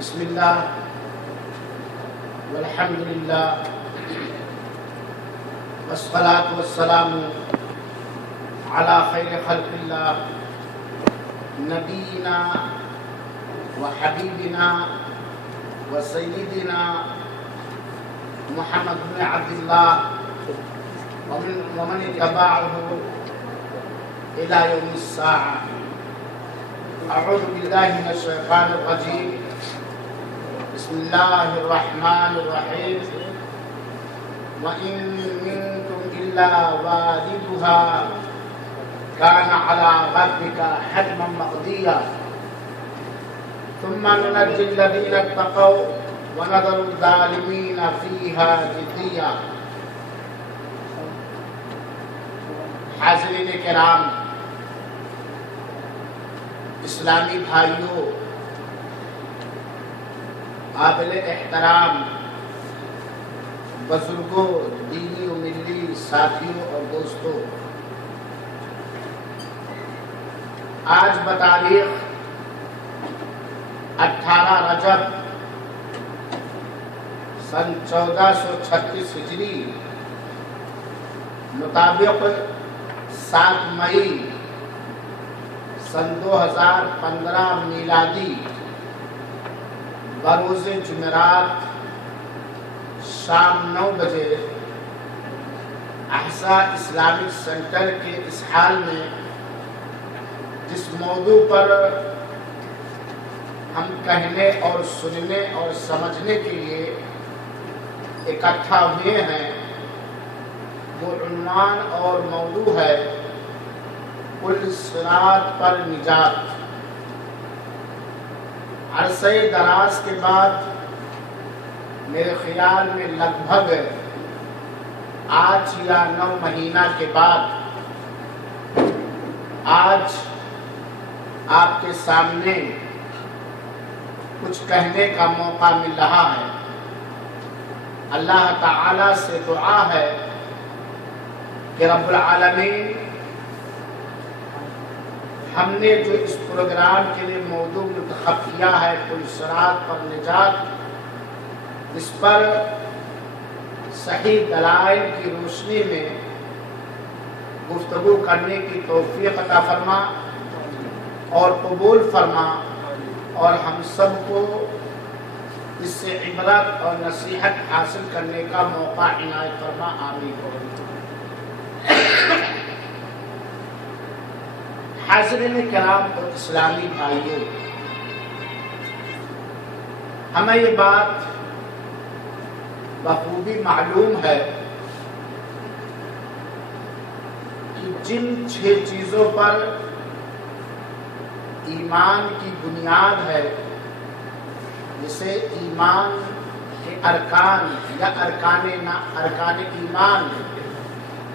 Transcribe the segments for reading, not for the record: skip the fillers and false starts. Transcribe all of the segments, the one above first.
بسم اللہ والحمد للہ والصلاة والسلام علی خیر خلق اللہ نبینا وحبیبنا وسیدنا محمد بن عبد اللہ ومن اتبعه الى یوم الساعة. اعوذ باللہ من الشیطان الرجیم. بسم اللہ الرحمن الرحیم. وَإِن مِّنكُمْ إِلَّا وَارِدُهَا كَانَ عَلَى رَبِّكَ حَتْمًا مَّقْضِيًّا ثُمَّ نُنَجِّي الَّذِينَ اتَّقَوْا وَنَذَرُ الظَّالِمِينَ فِيهَا جِثِيًّا. حاضرین کرام، اسلامی بھائیوں، قابل احترام بزرگوں، دینی و ملی ساتھیوں اور دوستوں، آج بتاریخ 18 رجب سن 1436 ہجری مطابق 7 مئی سن 2015 میلادی بروز جمعرات شام 9 بجے احسا اسلامک سینٹر کے اس حال میں جس موضوع پر ہم کہنے اور سننے اور سمجھنے کے لیے اکٹھا ہوئے ہیں، وہ عنوان اور موضوع ہے پل صراط پر نجات. عرصہ دراز کے بعد میرے خیال میں لگ بھگ 8 یا 9 مہینہ کے بعد آج آپ کے سامنے کچھ کہنے کا موقع مل رہا ہے. اللہ تعالی سے دعا ہے کہ رب العالمین ہم نے جو اس پروگرام کے لیے موضوع منتخب کیا ہے پل صراط پر نجات، اس پر صحیح دلائل کی روشنی میں گفتگو کرنے کی توفیق عطا فرما اور قبول فرما، اور ہم سب کو اس سے عبرت اور نصیحت حاصل کرنے کا موقع عنایت فرما. آمین. حاضرین کرام اور اسلامی بھائیوں، ہمیں یہ بات بخوبی معلوم ہے کہ جن 6 چیزوں پر ایمان کی بنیاد ہے، جسے ایمان کے ارکان یا ارکان ایمان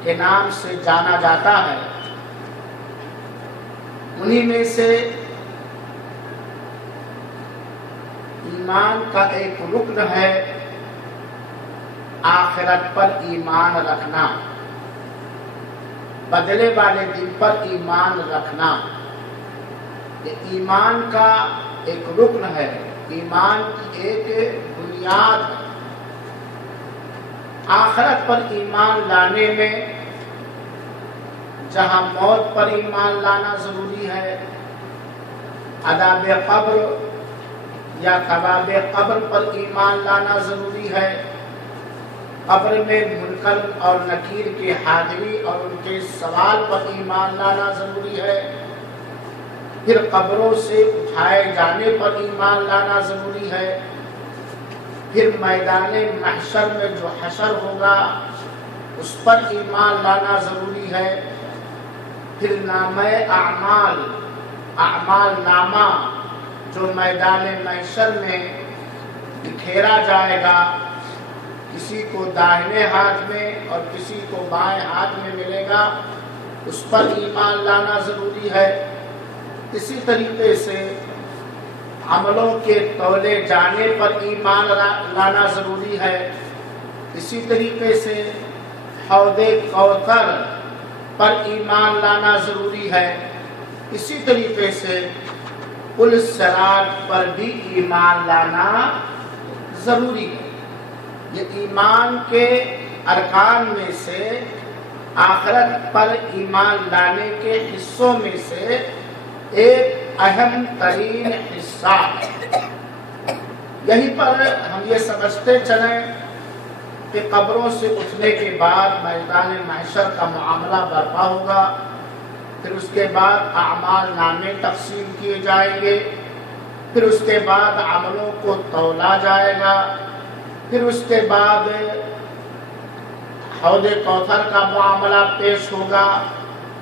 کے نام سے جانا جاتا ہے، انہی میں سے ایمان کا ایک رکن ہے آخرت پر ایمان رکھنا، بدلے والے دن پر ایمان رکھنا. یہ ایمان کا ایک رکن ہے، ایمان کی ایک بنیاد ہے. آخرت پر ایمان لانے میں جہاں موت پر ایمان لانا ضروری ہے، عذاب قبر یا ثواب قبر پر ایمان لانا ضروری ہے، قبر میں منکر اور نکیر کی حاضری اور ان کے سوال پر ایمان لانا ضروری ہے، پھر قبروں سے اٹھائے جانے پر ایمان لانا ضروری ہے، پھر میدان محشر میں جو حشر ہوگا اس پر ایمان لانا ضروری ہے، پھر نامہ اعمال نامہ جو میدان محشر میں بکھیرا جائے گا، کسی کو داہنے ہاتھ میں اور کسی کو بائیں ہاتھ میں ملے گا، اس پر ایمان لانا ضروری ہے. اسی طریقے سے عملوں کے تولے جانے پر ایمان لانا ضروری ہے. اسی طریقے سے حوض کوثر پر ایمان لانا ضروری ہے. اسی طریقے سے پل صراط پر بھی ایمان لانا ضروری ہے۔ یہ ایمان کے ارکان میں سے، آخرت پر ایمان لانے کے حصوں میں سے ایک اہم ترین حصہ ہے۔ یہیں پر ہم یہ سمجھتے چلیں کہ قبروں سے اٹھنے کے بعد میدان محشر کا معاملہ برپا ہوگا، پھر اس کے بعد اعمال نامے تقسیم کیے جائیں گے، پھر اس کے بعد عملوں کو تولا جائے گا، پھر اس کے بعد حوض کوثر کا معاملہ پیش ہوگا،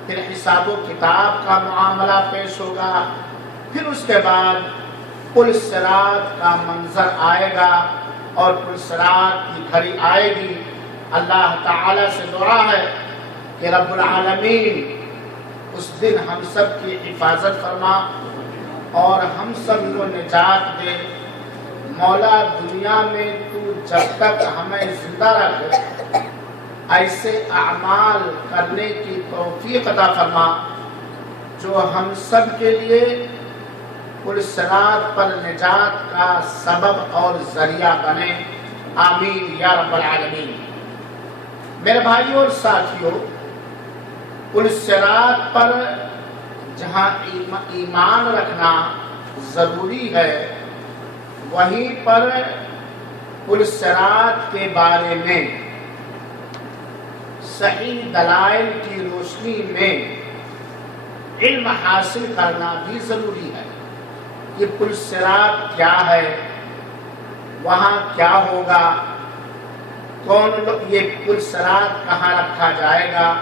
پھر حساب و کتاب کا معاملہ پیش ہوگا، پھر اس کے بعد پل صراط کا منظر آئے گا اور پل صراط کی گھڑی آئے گی۔ اللہ تعالی سے دعا ہے کہ رب العالمین اس دن ہم سب کی حفاظت فرما اور ہم سب کو نجات دے۔ مولا دنیا میں تو جب تک ہمیں زندہ رکھ ایسے اعمال کرنے کی توفیق عطا فرما جو ہم سب کے لیے پل صراط پر نجات کا سبب اور ذریعہ بنے، آمین یا رب العالمین۔ میرے بھائیوں اور ساتھیوں، پل صراط پر جہاں ایمان رکھنا ضروری ہے، وہیں پر پل صراط کے بارے میں صحیح دلائل کی روشنی میں علم حاصل کرنا بھی ضروری ہے۔ یہ پل صراط کیا ہے، وہاں کیا ہوگا، کون لوگ، یہ پل صراط کہاں رکھا جائے گا،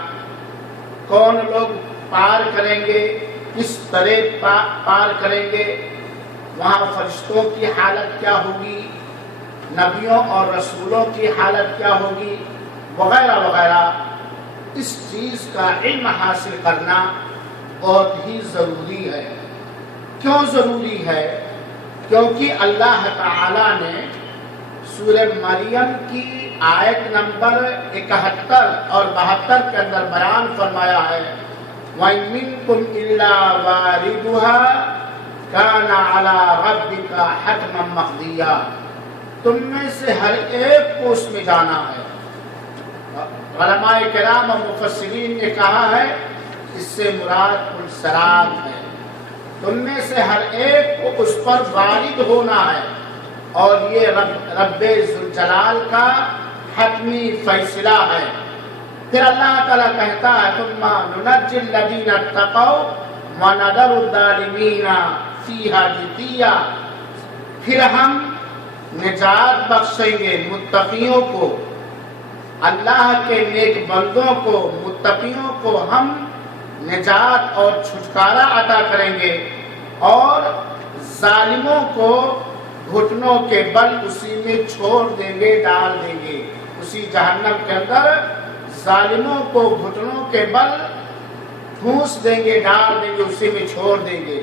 کون لوگ پار کریں گے، کس طرح پار کریں گے، وہاں فرشتوں کی حالت کیا ہوگی، نبیوں اور رسولوں کی حالت کیا ہوگی، وغیرہ وغیرہ۔ اس چیز کا علم حاصل کرنا بہت ہی ضروری ہے۔ کیوں ضروری ہے؟ کیونکہ اللہ تعالی نے سورہ مریم کی آیت نمبر 71 اور 72 کے اندر بیان فرمایا ہے وَإِن مِّنكُمْ إِلَّا وَارِدُهَا كَانَ عَلَىٰ رَبِّكَ حَتْمًا مَّقْضِيًّا، تم میں سے ہر ایک کو اس میں جانا ہے۔ علماء کرام اور مفسرین نے کہا ہے اس سے مراد پل صراط ہے۔ تم میں سے ہر ایک کو اس پر وارد ہونا ہے، اور یہ رب ذوالجلال کا حتمی فیصلہ ہے۔ پھر اللہ تعالیٰ کہتا ہے ثم ننجی الذین اتقوا ونذر الظالمین فیہا جثیا، پھر ہم نجات بخشیں گے متقیوں کو، اللہ کے نیک بندوں کو، متقیوں کو ہم نجات اور چھٹکارا عطا کریں گے، اور ظالموں کو گھٹنوں کے بل اسی میں چھوڑ دیں گے، ڈال دیں گے۔ اسی جہنم کے اندر ظالموں کو گھٹنوں کے بل ٹھونس دیں گے، ڈال دیں گے، اسی میں چھوڑ دیں گے۔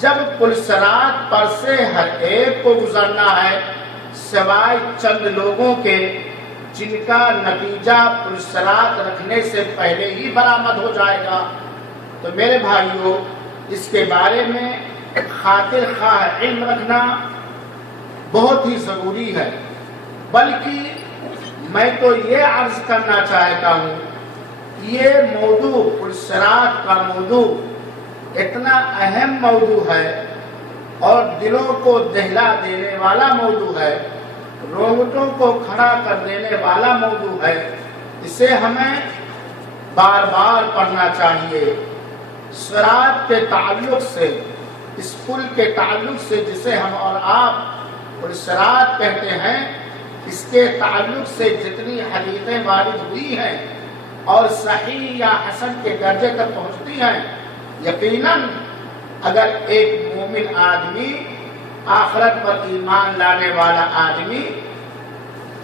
جب پل صراط پر سے ہر ایک کو گزرنا ہے، سوائے چند لوگوں کے جن کا نتیجہ پل صراط رکھنے سے پہلے ہی برآمد ہو جائے گا، تو میرے بھائیوں اس کے بارے میں خاطر خواہ علم رکھنا بہت ہی ضروری ہے۔ بلکہ میں تو یہ عرض کرنا چاہتا ہوں، یہ موضوع پل صراط کا موضوع اتنا اہم موضوع ہے اور دلوں کو دہلا دینے والا موضوع ہے، رونگٹوں کو کھڑا کر دینے والا موضوع ہے۔ اسے ہمیں بار بار پڑھنا چاہیے۔ صراط کے تعلق سے، اس پل کے تعلق سے جسے ہم اور آپ پل صراط کہتے ہیں، اس کے تعلق سے جتنی حدیثیں وارد ہوئی ہیں اور صحیح یا حسن کے درجے تک پہنچتی ہیں، یقیناً اگر ایک مومن آدمی، آخرت پر ایمان لانے والا آدمی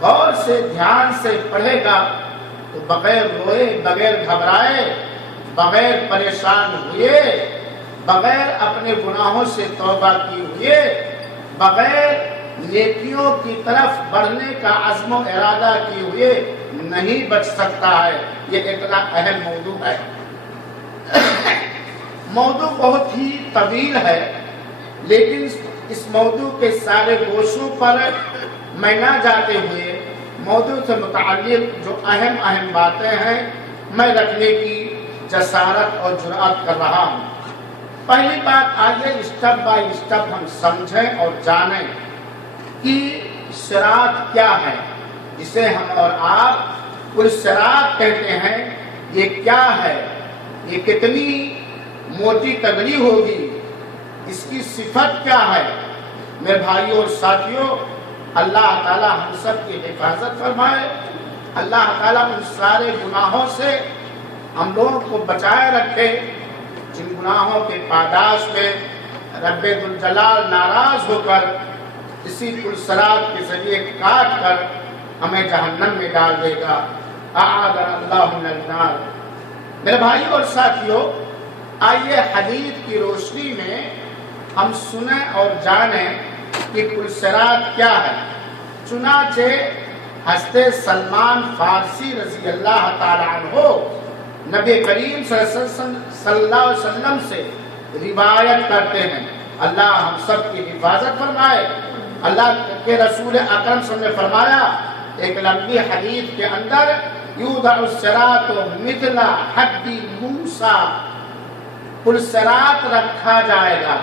غور سے دھیان سے پڑھے گا تو بغیر روئے، بغیر گھبرائے، بغیر پریشان ہوئے، بغیر اپنے گناہوں سے توبہ کی ہوئے، بغیر نیکیوں کی طرف بڑھنے کا عزم و ارادہ کیے ہوئے نہیں بچ سکتا ہے۔ یہ اتنا اہم موضوع ہے۔ موضوع بہت ہی طویل ہے، لیکن اس موضوع کے سارے گوشوں پر میں نہ جاتے ہوئے موضوع سے متعلق جو اہم باتیں ہیں میں رکھنے کی جسارت اور جرأت کر رہا ہوں۔ پہلی بات آئیے اسٹیپ بائی اسٹیپ ہم سمجھیں اور جانیں کہ صراط کیا ہے، جسے ہم اور آپ پل صراط کہتے ہیں۔ یہ کیا ہے، یہ کتنی موٹی تگڑی ہوگی، اس کی صفت کیا ہے؟ میرے بھائیوں اور ساتھیوں، اللہ تعالیٰ ہم سب کی حفاظت فرمائے، اللہ تعالیٰ ان سارے گناہوں سے ہم لوگوں کو بچائے رکھے جن گناہوں کے پاداش میں رب ذوالجلال ناراض ہو کر اسی پل صراط کے ذریعے کاٹ کر ہمیں جہنم میں ڈال دے گا۔ اعاذنا اللہ من النار۔ میرے بھائیوں اور ساتھیوں، آئیے حدیث کی روشنی میں ہم سنیں اور جانیں کہ پل صراط کیا ہے۔ چنانچہ حضرت سلمان فارسی رضی اللہ تعالیٰ عنہ نبی کریم صلی اللہ علیہ وسلم سے روایت کرتے ہیں، اللہ ہم سب کی حفاظت فرمائے۔ اللہ کے رسول اکرم صلی اللہ علیہ وسلم نے فرمایا ایک لمبی حدیث کے اندر، یوضع الصراط مثل حد موسیٰ، پل صراط رکھا جائے گا۔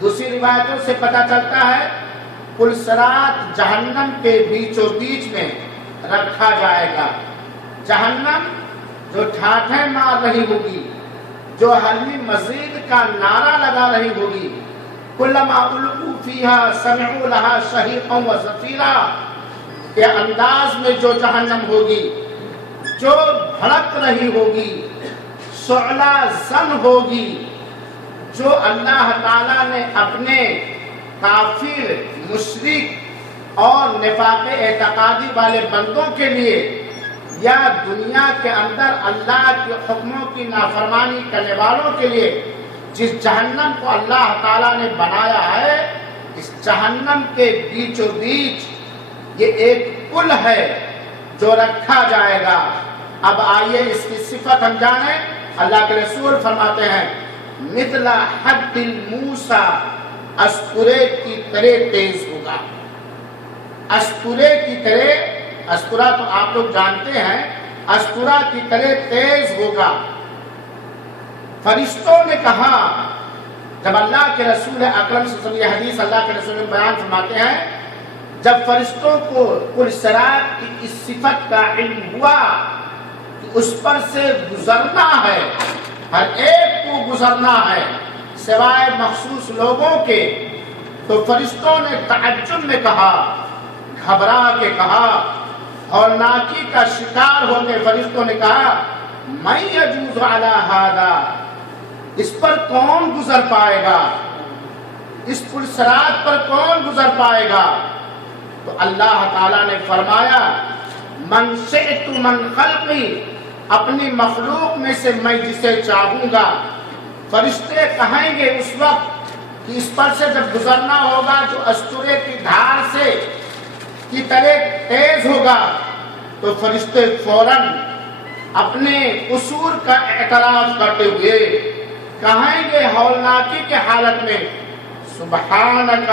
دوسری روایتوں سے پتہ چلتا ہے پل صراط جہنم کے بیچوں بیچ میں رکھا جائے گا۔ جہنم جو ٹھاٹھیں مار رہی ہوگی، جو حلمی مزید کا نعرہ لگا رہی ہوگی، کلما القوا فیہا سمعوا لہا شہیقا و زفیرا، کے انداز میں جو جہنم ہوگی، جو بھڑک رہی ہوگی، شعلہ زن ہوگی، جو اللہ تعالیٰ نے اپنے کافر، مشرک اور نفاق اعتقادی والے بندوں کے لیے یا دنیا کے اندر اللہ کے حکموں کی نافرمانی کرنے والوں کے لیے جس جہنم کو اللہ تعالیٰ نے بنایا ہے، اس جہنم کے بیچوں بیچ یہ ایک پل ہے جو رکھا جائے گا۔ اب آئیے اس کی صفت ہم جانیں۔ اللہ کے رسول فرماتے ہیں مثل حد موسیٰ، استورے کی طرح تیز ہوگا۔ استورے کی طرح، استورا تو آپ لوگ جانتے ہیں، استورا کی طرح تیز ہوگا۔ فرشتوں نے کہا، جب اللہ کے رسول اکرم صلی اللہ علیہ وسلم، یہ حدیث اللہ کے رسول بیان فرماتے ہیں، جب فرشتوں کو پل صراط کی اس صفت کا علم ہوا کہ اس پر سے گزرنا ہے، ہر ایک کو گزرنا ہے سوائے مخصوص لوگوں کے، تو فرشتوں نے تعجب میں کہا، گھبرا کے کہا، ہولناکی کا شکار ہو کے فرشتوں نے کہا من یجوز علی ھذا، اس پر کون گزر پائے گا، اس پل صراط پر کون گزر پائے گا؟ تو اللہ تعالیٰ نے فرمایا من شئت من خلقی، اپنی مخلوق میں سے میں جسے چاہوں گا۔ فرشتے کہیں گے اس وقت کہ اس پر سے جب گزرنا ہوگا جو استورے کی دھار سے کی طرح تیز ہوگا، تو فرشتے فوراً اپنے قصور کا اعتراف کرتے ہوئے کہیں گے ہولناکی کے حالت میں سبحانک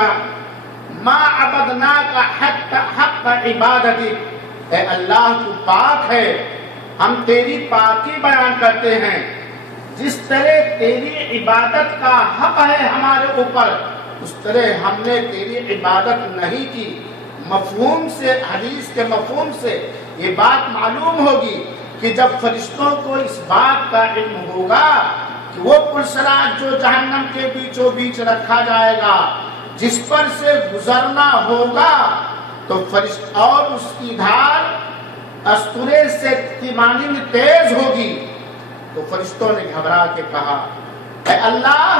ما عبدناک حق عبادتک، اے اللہ تو پاک ہے، ہم تیری پاکی بیان کرتے ہیں، جس طرح تیری عبادت کا حق ہے ہمارے اوپر اس طرح ہم نے تیری عبادت نہیں کی۔ مفہوم سے، حدیث کے مفہوم سے یہ بات معلوم ہوگی کہ جب فرشتوں کو اس بات کا علم ہوگا کہ وہ پل صراط جو جہنم کے بیچوں بیچ رکھا جائے گا، جس پر سے گزرنا ہوگا، تو فرشت اور اس کی دھار استورے سے کی مانند تیز ہوگی، تو فرشتوں نے گھبرا کے کہا اے اللہ،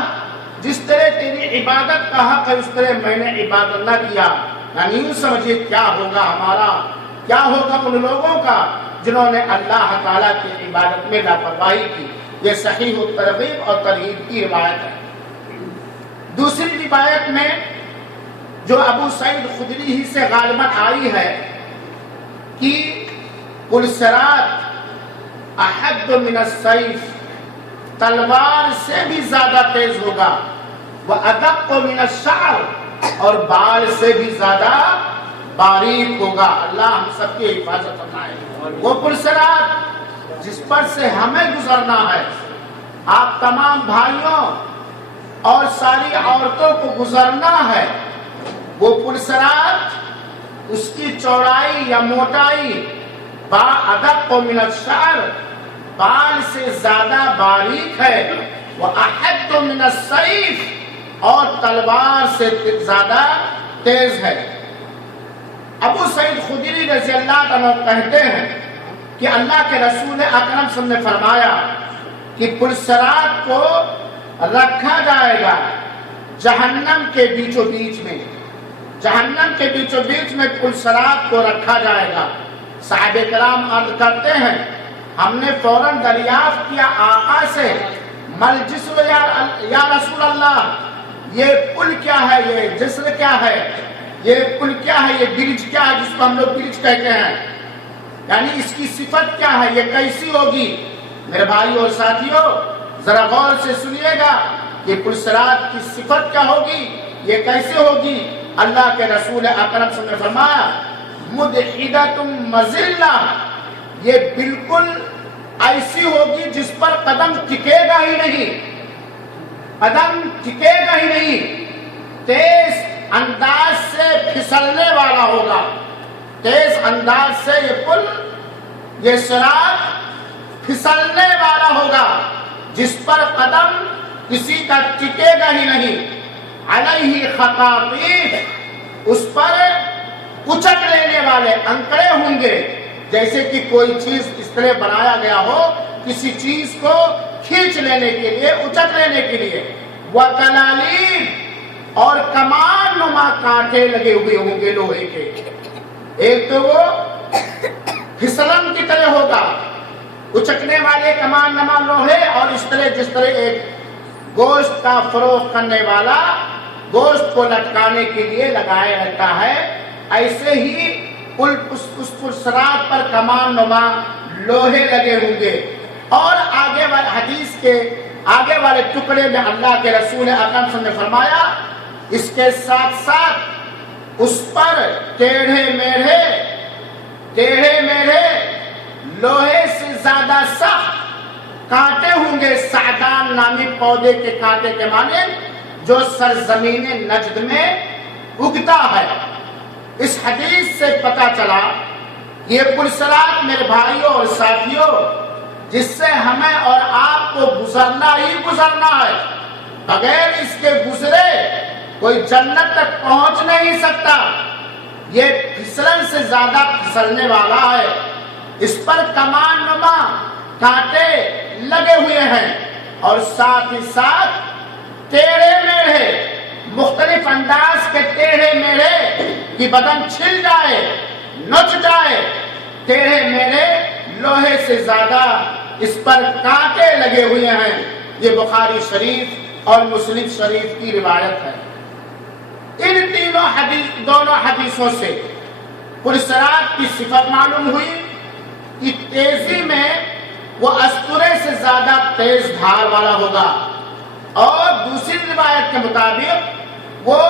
جس طرح تیری عبادت کا حق ہے اس طرح میں نے عبادت نہ کیا۔ یعنی یوں سمجھے کیا ہوگا ہمارا، کیا ہوگا ان لوگوں کا جنہوں نے اللہ تعالیٰ کی عبادت میں لاپرواہی کی۔ یہ صحیح ترغیب اور ترغیب کی روایت ہے۔ دوسری روایت میں جو ابو سعید خدری ہی سے غالباً آئی ہے کہ پل صراط احد من السیف، تلوار سے بھی زیادہ تیز ہوگا۔ وَأَدَقُّ مِنَ الشَّعْرِ، اور بال سے بھی زیادہ باریک ہوگا۔ اللہ ہم سب کی حفاظت فرمائے۔ وہ پلسرات جس پر سے ہمیں گزرنا ہے، آپ تمام بھائیوں اور ساری عورتوں کو گزرنا ہے، وہ پلسرات اس کی چوڑائی یا موٹائی بَأَدَقُّ مِنَ الشَّعْرِ، بال سے زیادہ باریک ہے، وَأَحَدُّ مِنَ السَّيْفِ، اور تلوار سے زیادہ تیز ہے۔ ابو سعید خدری رضی اللہ عنہ کہتے ہیں کہ اللہ کے رسول اکرم صلی اللہ علیہ وسلم نے فرمایا کہ پلسرات کو رکھا جائے گا جہنم کے بیچوں بیچ میں، جہنم کے بیچوں بیچ میں پلسرات کو رکھا جائے گا۔ صحابہ کرام عرض کرتے ہیں ہم نے فوراً دریافت کیا آقا سے، مل جسر یا رسول اللہ، یہ پل کیا ہے، یہ جسر کیا ہے، یہ پل کیا ہے، یہ برج کیا ہے جس کو ہم لوگ برج کہتے ہیں، یعنی اس کی صفت کیا ہے، یہ کیسی ہوگی؟ میرے بھائی اور ساتھیوں ذرا غور سے سنیے گا، یہ پلسرات کی صفت کیا ہوگی، یہ کیسے ہوگی؟ اللہ کے رسول اکرم صلی اللہ علیہ وسلم نے فرمایا مدحدۃ مذلہ، یہ بالکل ایسی ہوگی جس پر قدم ٹکے گا ہی نہیں، قدم ٹکے گا ہی نہیں، تیز انداز سے پھسلنے والا ہوگا، تیز انداز سے یہ پل، یہ صراط پھسلنے والا ہوگا جس پر قدم کسی کا ٹکے گا ہی نہیں۔ علیہ خطاطیف، اس پر اچک لینے والے انکڑے ہوں گے، جیسے کہ کوئی چیز اس طرح بنایا گیا ہو کسی چیز کو کھینچ لینے کے لیے، اچک لینے کے لیے۔ وَقَلَالِيب، اور کمان نما کانٹے لگے ہوئے ہوں گے لوہے کے، ایک تو وہ پھسلن کی طرح ہوگا، اچکنے والے کمان نما لوہے، اور اس طرح جس طرح ایک گوشت کا فروخت کرنے والا گوشت کو لٹکانے کے لیے لگایا رہتا ہے، ایسے ہی اس پلسرات پر کمان نما لوہے لگے ہوں گے۔ اور آگے والے حدیث کے آگے والے ٹکڑے میں اللہ کے رسول اکرم صلی اللہ علیہ وسلم نے فرمایا اس کے ساتھ ساتھ اس پر ٹیڑھے میڑھے لوہے سے زیادہ سخت کانٹے ہوں گے، سعدان نامی پودے کے کانٹے کے مانند جو سرزمین نجد میں اگتا ہے۔ اس حدیث سے پتہ چلا یہ پلسرات میرے بھائیوں اور ساتھیوں جس سے ہمیں اور آپ کو گزرنا ہی گزرنا ہے، بغیر اس کے گزرے کوئی جنت تک پہنچ نہیں سکتا۔ یہ پھسلن سے زیادہ پھسلنے والا ہے، اس پر کمان نما کانٹے لگے ہوئے ہیں، اور ساتھ ہی ساتھ ٹیڑھے میڑھے، مختلف انداز کے ٹیڑھے میڑھے کہ بدن چھل جائے، نچ جائے، ٹیڑھے میڑھے لوہے سے زیادہ اس پر کانٹے لگے ہوئے ہیں۔ یہ بخاری شریف اور مسلم شریف کی روایت ہے۔ ان دونوں حدیثوں سے پلسرات کی صفت معلوم ہوئی کہ تیزی میں وہ استورے سے زیادہ تیز دھار والا ہوگا، اور دوسری روایت کے مطابق وہ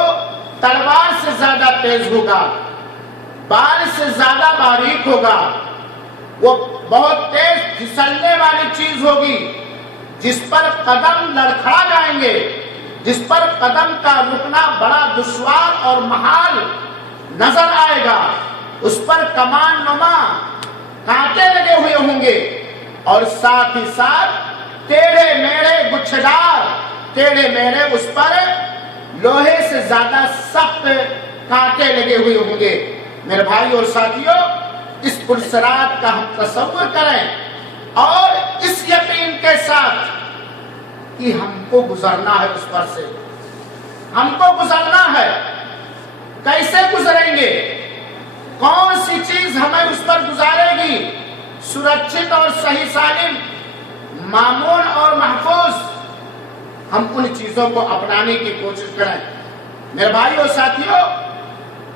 تلوار سے زیادہ تیز ہوگا، بال سے زیادہ باریک ہوگا، وہ بہت تیز پھسلنے والی چیز ہوگی جس پر قدم لڑکھڑا جائیں گے، جس پر قدم کا رکنا بڑا دشوار اور محال نظر آئے گا، اس پر کمان نما کانٹے لگے ہوئے ہوں گے، اور ساتھ ہی ساتھ ٹیڑھے میڑھے گچھدار ٹیڑھے میڑھے اس پر لوہے سے زیادہ سخت کانٹے لگے ہوئے ہوں گے۔ میرے بھائی اور ساتھیوں اس پلسرات کا ہم تصور کریں، اور اس یقین کے ساتھ کہ ہم کو گزرنا ہے، اس پر سے ہم کو گزرنا ہے۔ کیسے گزریں گے؟ کون سی چیز ہمیں اس پر گزارے گی سرکشت اور صحیح سالم، مامون اور محفوظ؟ ہم ان چیزوں کو اپنانے کی کوشش کریں۔ میرے بھائی اور ساتھیوں،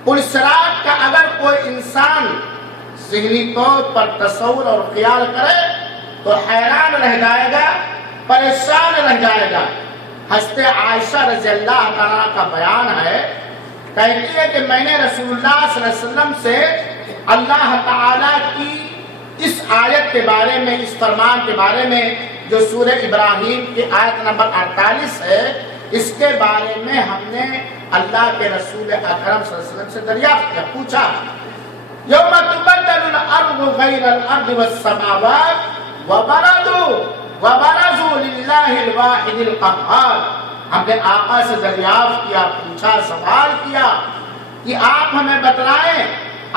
پلسرات کا اگر کوئی انسان ذہنی طور پر تصور اور خیال کرے تو حیران رہ جائے گا، پریشان رہ جائے گا۔ حضرت عائشہ رضی اللہ تعالیٰ کا بیان ہے، کہتی ہے کہ میں نے رسول اللہ صلی اللہ علیہ وسلم سے اللہ تعالیٰ کی اس آیت کے بارے میں، اس فرمان کے بارے میں جو سورہ ابراہیم کی آیت نمبر 48 ہے، اس کے بارے میں ہم نے اللہ کے رسول اکرم صلی اللہ علیہ وسلم سے دریافت کیا، پوچھا یوم تبدل الارض غیر الارض والسماوات وبرزوا للہ الواحد القہار۔ ہم نے آقا سے دریافت کیا، پوچھا، سوال کیا کہ آپ ہمیں بتلائیں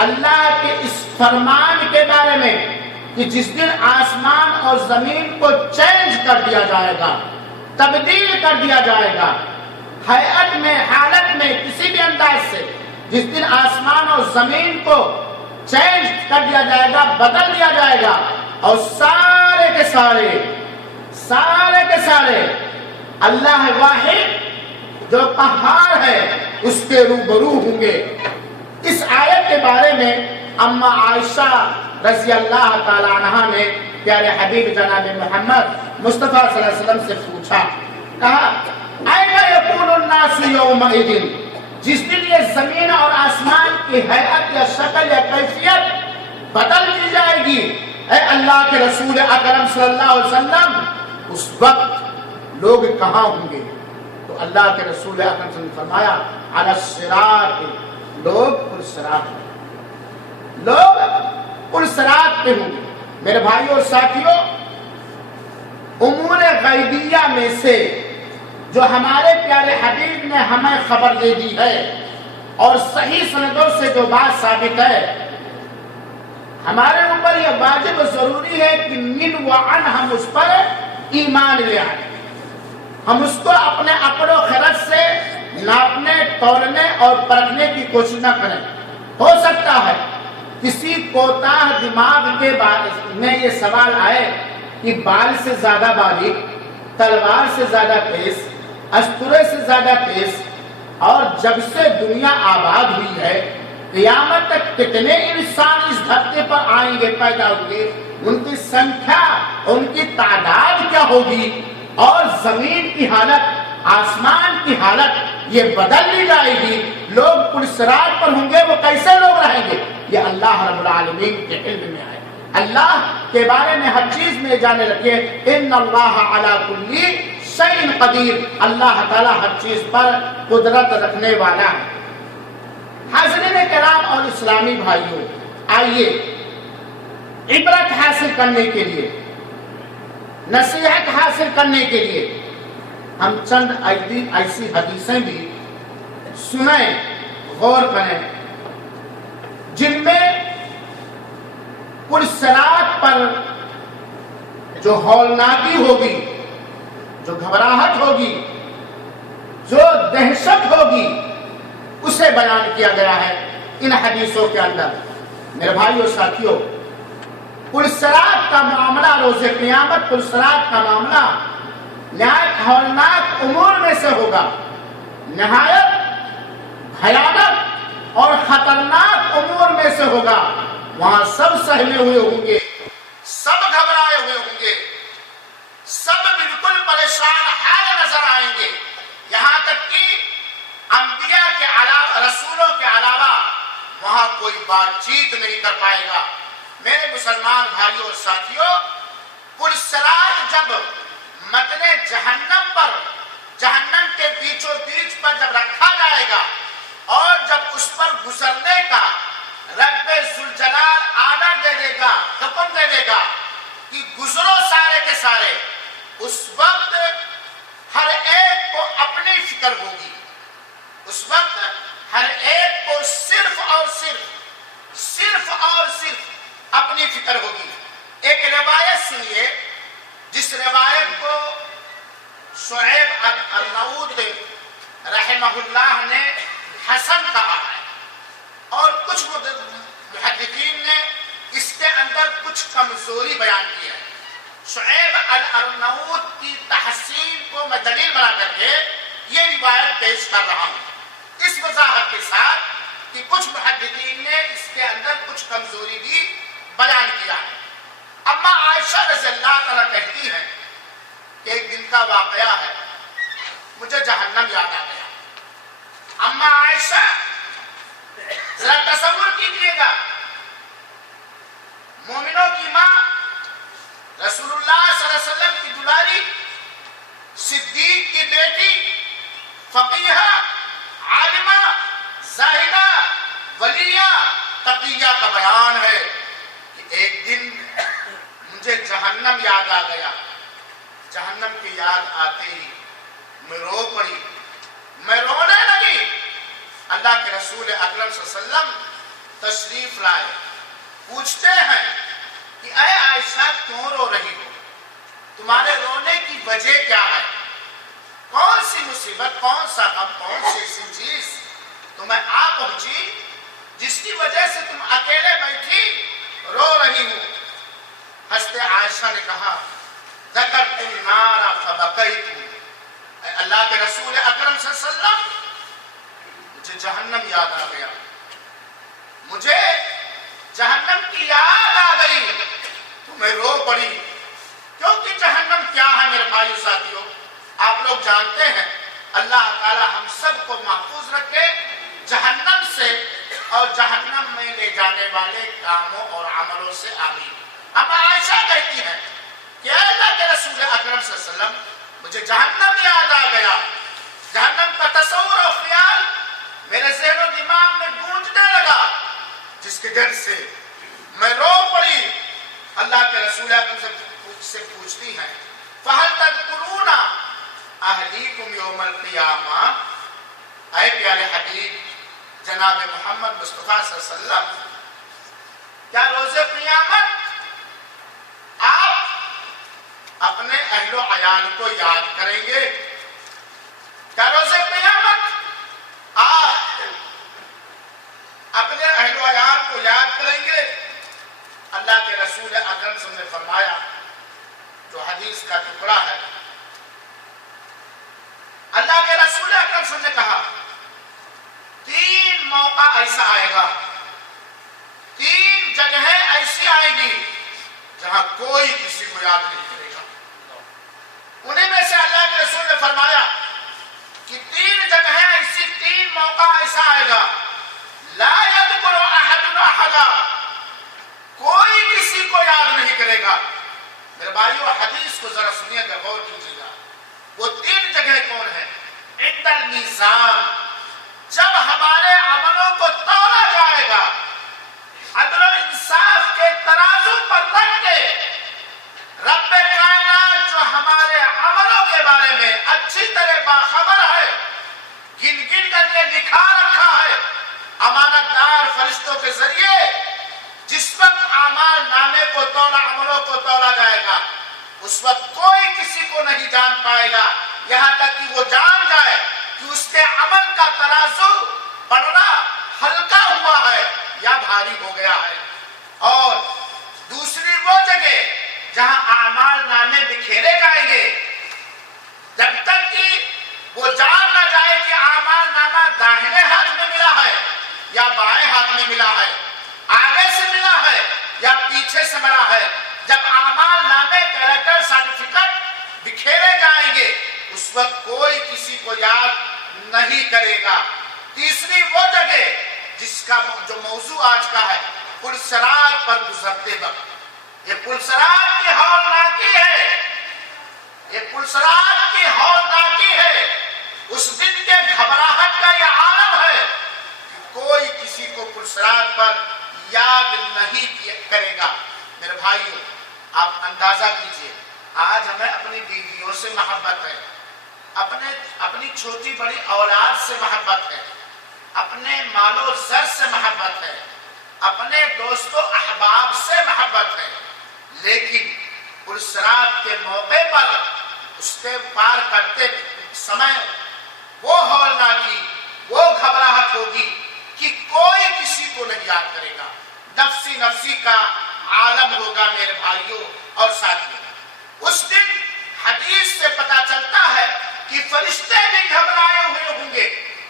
اللہ کے اس فرمان کے بارے میں کہ جس دن آسمان اور زمین کو چینج کر دیا جائے گا، تبدیل کر دیا جائے گا، حیات میں، حالت میں، کسی بھی انداز سے جس دن آسمان اور زمین کو چینج کر دیا جائے گا، بدل دیا جائے گا، اور سارے کے سارے اللہ واحد جو قہار ہے اس کے روبرو ہوں گے۔ اس آیت کے بارے میں اما عائشہ رضی اللہ تعالی عنہا نے پیارے حبیب جناب محمد مصطفیٰ صلی اللہ علیہ وسلم سے پوچھا، کہا اَيْنَ يَكُونُ النَّاسُ يَوْمَئِذٍ، جس دن یہ زمین اور آسمان کی حیات یا شکل یا کیفیت بدل دی جائے گی، اے اللہ کے رسول اکرم صلی اللہ علیہ وسلم اس وقت لوگ کہاں ہوں گے؟ تو اللہ کے رسول اکرم صلی اللہ علیہ وسلم نے فرمایا علی الصراط، لوگ پل صراط پہ ہوں گے۔ میرے بھائیوں اور ساتھیوں، امور غیبیہ میں سے جو ہمارے پیارے حبیب نے ہمیں خبر دے دی ہے اور صحیح سندوں سے جو بات ثابت ہے، ہمارے اوپر یہ واجب و ضروری ہے کہ من وعن ہم اس پر ایمان لے آئیں، ہم اس کو اپنے عقل و خرد سے ناپنے، تولنے اور پرکھنے کی کوشش نہ کریں۔ ہو سکتا ہے کسی کوتاہ دماغ کے بارے میں یہ سوال آئے کہ بال سے زیادہ باریک، تلوار سے زیادہ تیز، استورے سے زیادہ تیز، اور جب سے دنیا آباد ہوئی ہے قیامت تک کتنے انسان اس دھرتی پر آئیں گے، پیدا ہوں گے، ان کی سنکھیا، ان کی تعداد کیا ہوگی، اور زمین کی حالت، آسمان کی حالت یہ بدل لی جائے گی، لوگ پل صراط پر ہوں گے، وہ کیسے لوگ رہیں گے؟ یہ اللہ رب العالمین کے علم میں ہے۔ اللہ کے بارے میں ہر چیز میں جانے رکھیے، ان اللہ علی کل شیء قدیر، اللہ تعالیٰ ہر چیز پر قدرت رکھنے والا ہے۔ حاضرین کرام اور اسلامی بھائیوں، آئیے عبرت حاصل کرنے کے لیے، نصیحت حاصل کرنے کے لیے ہم چند ایسی حدیثیں بھی سنیں، غور کریں، جن میں پل صراط پر جو ہولناکی ہوگی، جو گھبراہٹ ہوگی، جو دہشت ہوگی، اسے بیان کیا گیا ہے ان حدیثوں کے اندر۔ میرے بھائیوں ساتھیوں، پل صراط کا معاملہ، روز قیامت پل صراط کا معاملہ نہایت ہولناک امور میں سے ہوگا، نہایت بھیانک اور خطرناک امور میں سے ہوگا۔ وہاں سب سہمے ہوئے ہوں گے، سب گھبرائے ہوئے ہوں گے، سب بالکل پریشان حال نظر آئیں گے، یہاں تک کہ انبیاء کے علاوہ، رسولوں کے علاوہ وہاں کوئی بات چیت نہیں کر پائے گا۔ میرے مسلمان بھائیوں اور ساتھیوں، پل صراط جب متن جہنم پر، جہنم کے بیچوں بیچ پر جب رکھا جائے گا اور جب اس پر گزرنے کا رب ذوالجلال آرڈر دے دے گا، حکم دے دے گا کہ گزرو سارے کے سارے، اس وقت ہر ایک کو اپنی فکر ہوگی، اس وقت ہر ایک کو صرف اور صرف اپنی فکر ہوگی۔ ایک روایت سنیے، جس روایت کو شعیب الارناؤوط رحمہ اللہ نے حسن کہا ہے، اور کچھ محدثین نے اس کے اندر کچھ کمزوری بیان کی ہے۔ شعیب الارناؤوط کی تحسین کو میں دلیل بنا کر کے یہ روایت پیش کر رہا ہوں، اس وضاحت کے ساتھ کہ کچھ محدثین نے اس کے اندر کچھ کمزوری بھی بیان کیا ہے۔ اما عائشہ رضی اللہ تعالیٰ کہتی ہیں کہ ایک دن کا واقعہ ہے مجھے جہنم یاد آ گیا۔ اما عائشہ ذرا تصور کیجیے گا، مومنوں کی ماں، رسول اللہ صلی اللہ علیہ وسلم کی دلاری، صدیق کی بیٹی، فقیہہ، عالمہ، زاہدہ، ولیہ، تقیہ کا بیان ہے کہ ایک دن مجھے جہنم یاد آ گیا۔ جہنم کی یاد آتے ہی میں رو پڑی، میں رونے لگی۔ اللہ کے رسول اکرم صلی اللہ علیہ وسلم تشریف لائے، پوچھتے ہیں کہ اے عائشہ کیوں رو رہی ہو؟ تمہارے رونے کی وجہ کیا ہے؟ کون سی مصیبت، کون سا غم، کون سی ایسی چیز تمہیں آ پہنچی جس کی وجہ سے تم اکیلے بیٹھی رو رہی ہو؟ حضرت عائشہ نے کہا ذکرت النار فبکیت، اے اللہ کے رسول اکرم صلی اللہ علیہ وسلم مجھے جہنم یاد آ گیا، مجھے جہنم کی یاد آ گئی تو میں رو پڑی۔ کیونکہ جہنم کیا ہے میرے بھائیو ساتھیو؟ آپ لوگ جانتے ہیں، اللہ تعالی ہم سب کو محفوظ رکھے جہنم سے اور جہنم میں لے جانے والے کاموں اور عملوں سے، آمین۔ اما عائشہ کہتی ہیں کہ اے اللہ کے رسول اکرم صلی اللہ علیہ وسلم مجھے جہنم یاد آ گیا، جہنم کا تصور اور خیال میرے ذہن و دماغ میں گونجنے لگا، جس کے ڈر سے میں رو پڑی۔ اللہ کے رسول اکرم سے پوچھتی ہیں فَهَلْ تَذْكُرُونَ أَهْلِيكُمْ يَوْمَ الْقِيَامَةِ، اے پیارے حبیب جناب محمد مصطفیٰ صلی اللہ علیہ وسلم، کیا روز قیامت آپ اپنے اہل و عیال کو یاد کریں گے؟ کیا روز قیامت آپ اپنے اہل و عیال کو یاد کریں گے؟ اللہ کے رسول اکرم صلی اللہ علیہ وسلم نے فرمایا، جو حدیث کا ٹکڑا ہے، اللہ کے رسول اکرم صلی اللہ علیہ وسلم نے کہا 3 موقع ایسا آئے گا، 3 جگہیں ایسی آئیں گی جہاں کوئی کسی کو یاد نہیں کرے گا۔ انہیں میں سے اللہ کے رسول نے فرمایا کہ 3 جگہیں ایسی، 3 موقع ایسا آئے گا لا یذکر احد احدا، کوئی کسی کو یاد نہیں کرے گا۔ میرے بھائیو حدیث کو ذرا سنیے گا، غور کیجیے گا۔ وہ 3 جگہ کون ہیں؟ عند المیزان، جب ہمارے عملوں کو تولا جائے گا، عدل و انصاف کے ترازو پر رکھ کے رب کائنات جو ہمارے عملوں کے بارے میں اچھی طرح باخبر ہے، گن گن کر کے لکھا رکھا ہے، امانت دار فرشتوں کے ذریعے جس وقت اعمال نامے کو تولا، عملوں کو تولا جائے گا، اس وقت کوئی کسی کو نہیں جان پائے گا، یہاں تک کہ وہ جان جائے کہ اس کے عمل کا ترازو بڑھنا ہلکا ہوا ہے یا بھاری ہو گیا ہے۔ اور دوسری وہ جگہ جہاں اعمال نامے بکھیرے جائیں گے، جب تک کہ وہ جان نہ جائے کہ اعمال نامہ داہنے ہاتھ میں ملا ہے یا بائیں ہاتھ میں ملا ہے، آگے سے ملا ہے یا پیچھے سے ملا ہے، جب اعمال نامے کیریکٹر سرٹیفکیٹ بکھیرے جائیں گے، اس وقت کوئی کسی کو یاد نہیں کرے گا۔ تیسری وہ جگہ جس کا جو موضوع آج کا ہے، پل صراط پر گزرتے وقت، یہ پل صراط کی ہولناکی ہے، یہ پل صراط کی ہولناکی ہے، اس دن کے گھبراہٹ کا یہ عالم ہے کہ کوئی کسی کو پل صراط پر یاد نہیں کرے گا۔ میرے بھائیو آپ اندازہ کیجئے، آج ہمیں اپنی بیویوں سے محبت ہے، اپنی چھوٹی بڑی اولاد سے محبت ہے، اپنے مال و زر سے محبت ہے، اپنے دوست و احباب سے محبت ہے، لیکن پل صراط کے موقع پر اس کے پار کرتے سمے وہ ہولناکی، وہ گھبراہٹ ہوگی کہ کوئی کسی کو نہیں یاد کرے گا، نفسی نفسی کا عالم ہوگا میرے بھائیوں اور ساتھیوں۔ اس دن حدیث سے پتہ چلتا ہے کہ فرشتے بھی گھبرائے ہوئے ہوں گے،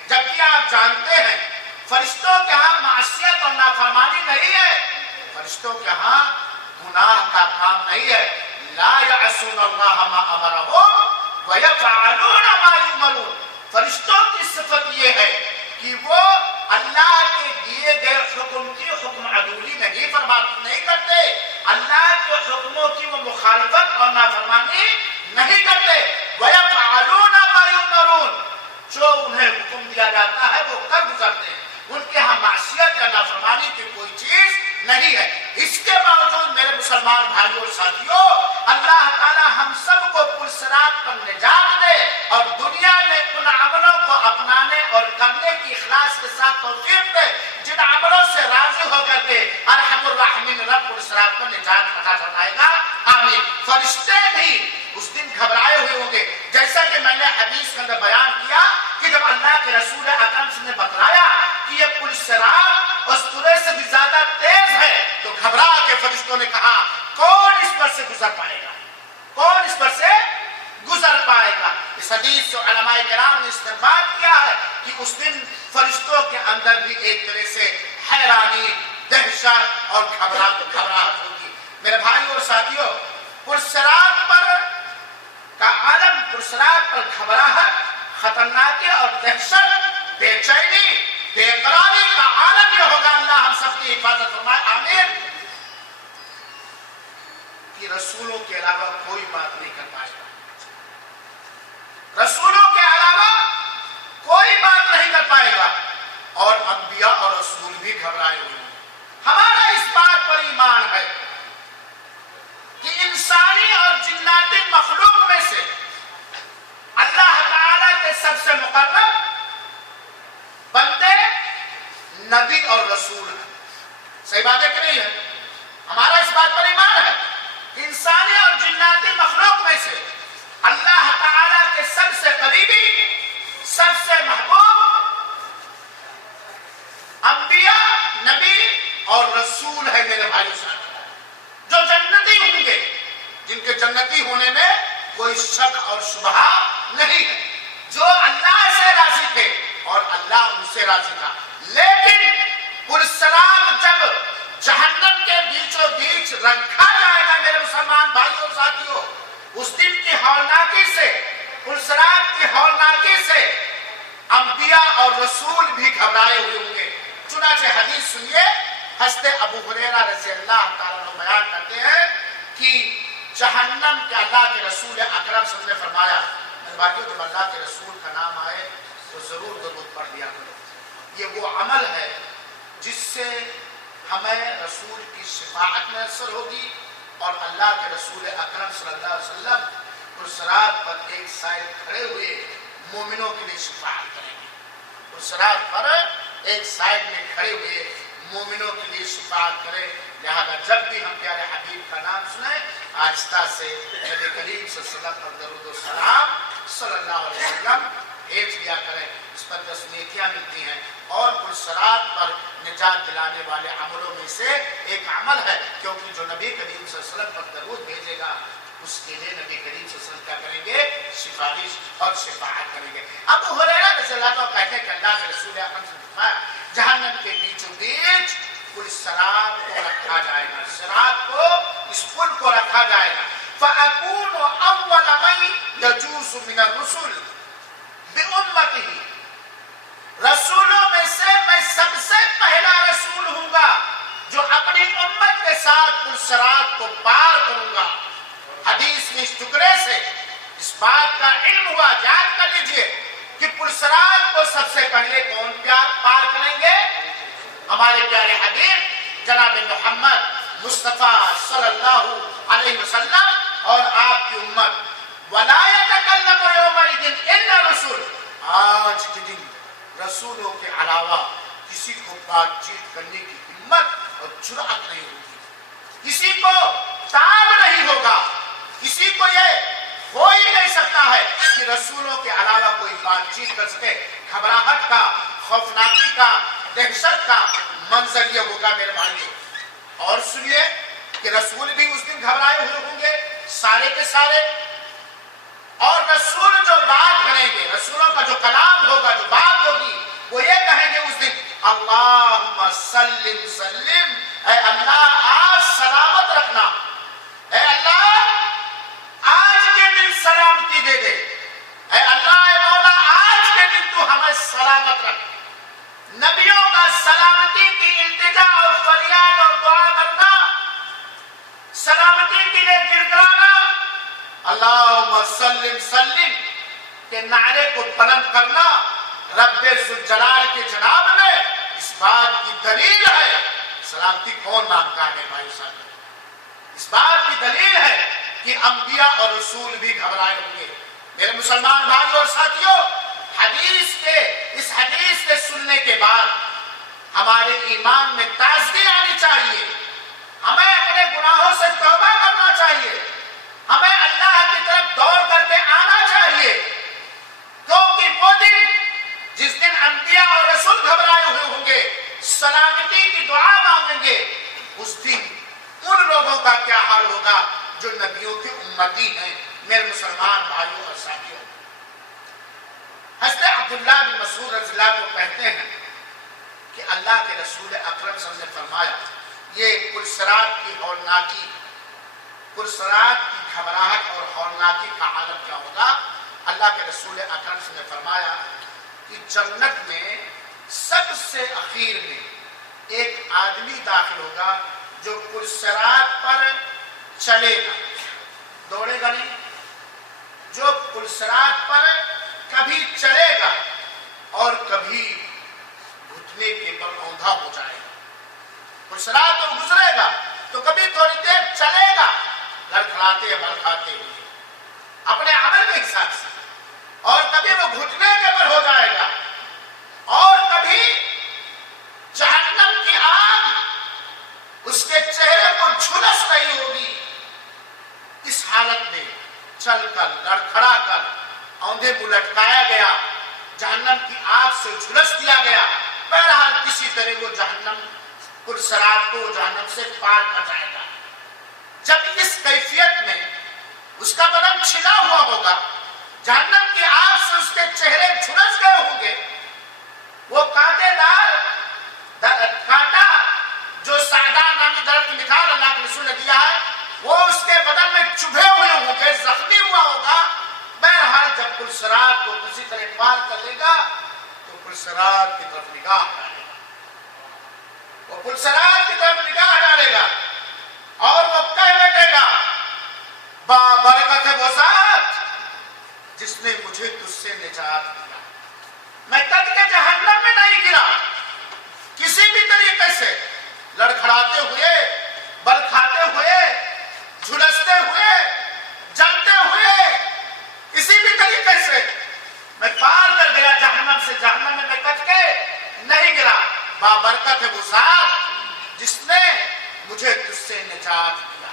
جبکہ آپ جانتے ہیں فرشتوں کے ہاں معصیت اور نافرمانی نہیں ہے، فرشتوں کے ہاں گناہ کا کام نہیں ہے۔ لا يعصون اللہ ما امرهم ويفعلون ما يؤمرون. فرشتوں کی صفت یہ ہے کہ وہ اللہ کے دیے گئے حکم کی حکم عدولی نہیں کرتے، اللہ کے حکموں کی وہ مخالفت اور نافرمانی نہیں کرتے. وَيَفْعَلُونَ مَا يُؤْمَرُونَ، جو انہیں حکم دیا جاتا ہے وہ کر گزرتے ہیں. ان کے ہاں معصیت یا نافرمانی کی کوئی چیز نہیں ہے. اس کے باوجود میرے مسلمان بھائیوں اور ساتھیوں، اللہ تعالی ہم سب کو پرصراط پر نجات دے اور دنیا میں ان عملوں کو اپنانے اور کرنے کی اخلاص کے ساتھ توفیق دے جن عملوں سے راضی ہو کر کے ارحم الراحمین رب پرصراط پر نجات عطا فرمائے گا. آمین. فرشتے بھی اس دن گھبرائے ہوئے ہوں گے، جیسا کہ میں نے حدیث کے اندر بیان کیا کہ جب اللہ کے رسول اکرم نے بتلایا کہ یہ پرصراط اسطورے سے بھی زیادہ تیز ہے تو گھبرا کے فرشتوں نے کہا کون اس پر سے گزر پائے گا، کون اس پر سے گزر پائے گا. اس حدیث سے علماء کرام نے استنباط کیا ہے کہ اس دن فرشتوں کے اندر بھی ایک طرح سے حیرانی، دہشت اور گھبراہٹ ہوگی. میرے بھائیوں اور ساتھیوں، پرصراط پر کا عالم، پرصراط پر گھبراہٹ، خطرناکی اور دہشت، بے چینی، بے قراری کا عالم یہ ہوگا. اللہ ہم سب کی حفاظت فرمائے. آمین. کہ رسولوں کے علاوہ کوئی بات نہیں کر پائے گا، رسولوں کے علاوہ کوئی بات نہیں کر پائے گا. اور انبیاء اور رسول بھی گھبرائے ہوئے ہیں. ہمارا اس بات پر ایمان ہے کہ انسانی اور جناتی مخلوق میں سے اللہ تعالی کے سب سے مقرب بندے نبی اور رسول ہیں. صحیح بات ہے کہ نہیں ہے؟ ہمارا اس بات پر ایمان ہے کہ انسانی اور جناتی مخلوق میں سے اللہ تعالی کے سب سے قریبی، سب سے محبوب انبیاء، نبی اور رسول ہے. میرے بھائیو ساتھیو، جو جنتی ہوں گے، جن کے جنتی ہونے میں کوئی شک اور شبہ نہیں ہے، جو اللہ سے راضی تھے اور اللہ ان سے راضی تھا. لیکن پرصراط جب جہنم کے بیچوں بیچ رکھا جائے گا میرے مسلمان بھائیوں اور ساتھیوں، اس دن کی ہولناکی سے، پرصراط کی ہولناکی سے انبیاء اور رسول بھی گھبرائے ہوئے ہوں گے. چنانچہ حدیث سنیے، حضرت ابو ہریرہ رضی اللہ تعالیٰ عنہ بیان کرتے ہیں کہ جہنم کے اللہ کے رسول اکرم صلی اللہ علیہ وسلم نے فرمایا، میرے بھائیوں جب اللہ کے رسول کا نام آئے تو ضرور درود پڑھ لیا کرو. یہ وہ عمل ہے جس سے ہمیں رسول کی شفاعت میسر ہوگی اور اللہ کے رسول اکرم صلی اللہ علیہ وسلم پرصراط پر ایک سائڈ کھڑے ہوئے مومنوں کے لیے شفاعت کریں گے. پرصراط پر ایک سائڈ میں کھڑے ہوئے مومنوں کے لیے شفاعت کریں. لہذا جب بھی ہم پیارے حبیب کا نام سنیں آہستہ سے نبی کریم صلی اللہ علیہ وسلم پر درود و سلام صلی اللہ علیہ وسلم بھیج دیا کریں. اس پر 10 نیکیاں ملتی ہیں. اور پرصراط پر نجات دلانے والے عملوں میں سے ایک عمل ہے، کیونکہ جو نبی کریم صلی اللہ علیہ وسلم پر درود بھیجے گا اس کے لیے نبی کریم صلی اللہ علیہ وسلم کیا کریں گے؟ سفارش اور شفاعت کریں گے. ابو ہریرہ رضی اللہ عنہ کہتے ہیں کہ اللہ کے رسول اکرم صلی اللہ علیہ وسلم جہنم کے بیچوں بیچ پرصراط کو رکھا جائے گا، صراط کو، اس پل کو رکھا جائے گا. فَأَكُونُ أَوَّلَ مَن يَجُوزُ مِنَ الرُّسُلِ بِأُمَّتِهِ، رسولوں میں سے میں سب سے پہلا رسول ہوں گا جو اپنی امت کے ساتھ پرصراط کو پار کروں گا. حدیث میں اس ٹکڑے سے اس بات کا علم ہوا، یاد کر لیجئے کہ پرصراط کو سب سے پہلے کون پار کریں گے؟ ہمارے پیارے حبیب جناب محمد مصطفیٰ صلی اللہ علیہ وسلم اور آپ کی امت. وَلَا يَتَكَلَّمُ يَوْمَئِذٍ إِلَّا الرُّسُلُ، آج کے دن رسولوں کے علاوہ کسی کو بات چیت کرنے کی ہمت اور جرأت نہیں ہوگی، کسی کو تاب نہیں ہوگا، کسی کو یہ ہو ہی نہیں سکتا ہے کہ رسولوں کے علاوہ کوئی بات چیت کر سکے. گھبراہٹ کا، خوفناکی کا، دہشت کا منظر یہ ہوگا میرے بھائیوں. اور سنیے کہ رسول بھی اس دن گھبرائے ہوئے ہوں گے سارے کے سارے. اور رسول جو بات کریں گے، رسولوں کا جو کلام ہوگا، جو بات ہوگی، وہ یہ کہیں گے اس دن اللہم سلم سلم، اے اللہ آج سلامت رکھنا، اے اللہ آج کے دن سلامتی دے دے، اے اللہ اے مولا یاد رکھ، نبیوں کا سلامتی کی التجا اور فریاد اور دعا کرنا، سلامتی کے لیے گڑگڑانا، اللہم سلم سلم کے نعرے کو بلند کرنا رب ذوالجلال کے جناب میں اس بات کی دلیل ہے۔ سلامتی کون مانگتا ہے بھائی صاحب؟ اس بات کی دلیل ہے کہ انبیاء اور رسول بھی گھبرائے ہوں گے۔ میرے مسلمان بھائیوں اور ساتھیوں، اس حدیث کے سننے کے بعد ہمارے ایمان میں تازگی آنی چاہیے، ہمیں اپنے گناہوں سے توبہ کرنا چاہیے، ہمیں اللہ کی طرف دوڑ کر کے آنا چاہیے، کیونکہ وہ دن جس دن انبیاء اور رسول گھبرائے ہوئے ہوں گے، سلامتی کی دعا مانگیں گے، اس دن ان لوگوں کا کیا حال ہوگا جو نبیوں کے امتی ہیں۔ میرے مسلمان بھائیوں اور ساتھیوں، حضرت عبداللہ بن مسعود رضی اللہ عنہ کہتے ہیں کہ اللہ کے رسول اکرم صلی اللہ علیہ وسلم نے فرمایا، یہ پرسرات کی ہولناکی، پرسرات کی گھبراہٹ اور ہولناکی کا حالت کیا ہوگا؟ اللہ کے رسول اکرم صلی اللہ علیہ وسلم نے فرمایا کہ جنت میں سب سے اخیر میں ایک آدمی داخل ہوگا جو پرسرات پر چلے گا، دوڑے گا نہیں، جو پرسرات پر کبھی چلے گا اور کبھی گھٹنے کے بل اوندھا ہو جائے گا۔ پرسرات پر گزرے گا تو کبھی تھوڑی دیر چلے گا لڑکھڑاتے بڑکھاتے ہوئے اپنے عمل کے حساب سے، اور کبھی وہ گھٹنے کے بل ہو جائے گا، اور کبھی جہنم کی آگ اس کے چہرے کو جھلس رہی ہوگی۔ اس حالت میں چل کر لڑکھڑا کر اوندھے کو لٹکایا گیا، جہنم کی آگ سے جھلس دیا گیا، بہرحال کسی طرح وہ جہنم پرسرات کو جہنم سے پار کر جائے گا۔ جب اس کیفیت میں اس کا بدن چھلا ہوا ہوگا، جہنم کی آگ سے اس کے چہرے جھلس گئے ہوں گے، وہ کانٹے دار کانٹا جو سعدان نامی درخت کی مثال اللہ کے رسول نے دیا ہے، وہ اس کے بدن میں چبھے ہوئے ہوں گے، زخمی ہوا ہوگا۔ بہرحال جب پرسرات کو کسی طرح پار کر لے گا تو پرسرات کی طرف نگاہ ڈالے گا، وہ پرسرات کی طرف نگاہ ڈالے گا اور وہ کہہ بیٹھے گا، بابرکت ہے وہ ذات جس نے مجھے تجھ سے نجات دیا، میں کد کے جہنم میں نہیں گرا، کسی بھی طریقے سے لڑکھڑاتے ہوئے، بل کھاتے ہوئے، جھلستے ہوئے، جلتے ہوئے، کسی بھی طریقے سے میں پار کر گیا جہنم سے، جہنم میں کٹ کے نہیں گرا۔ بابرکت ہے وہ ذات جس نے مجھے تجھ سے نجات دیا۔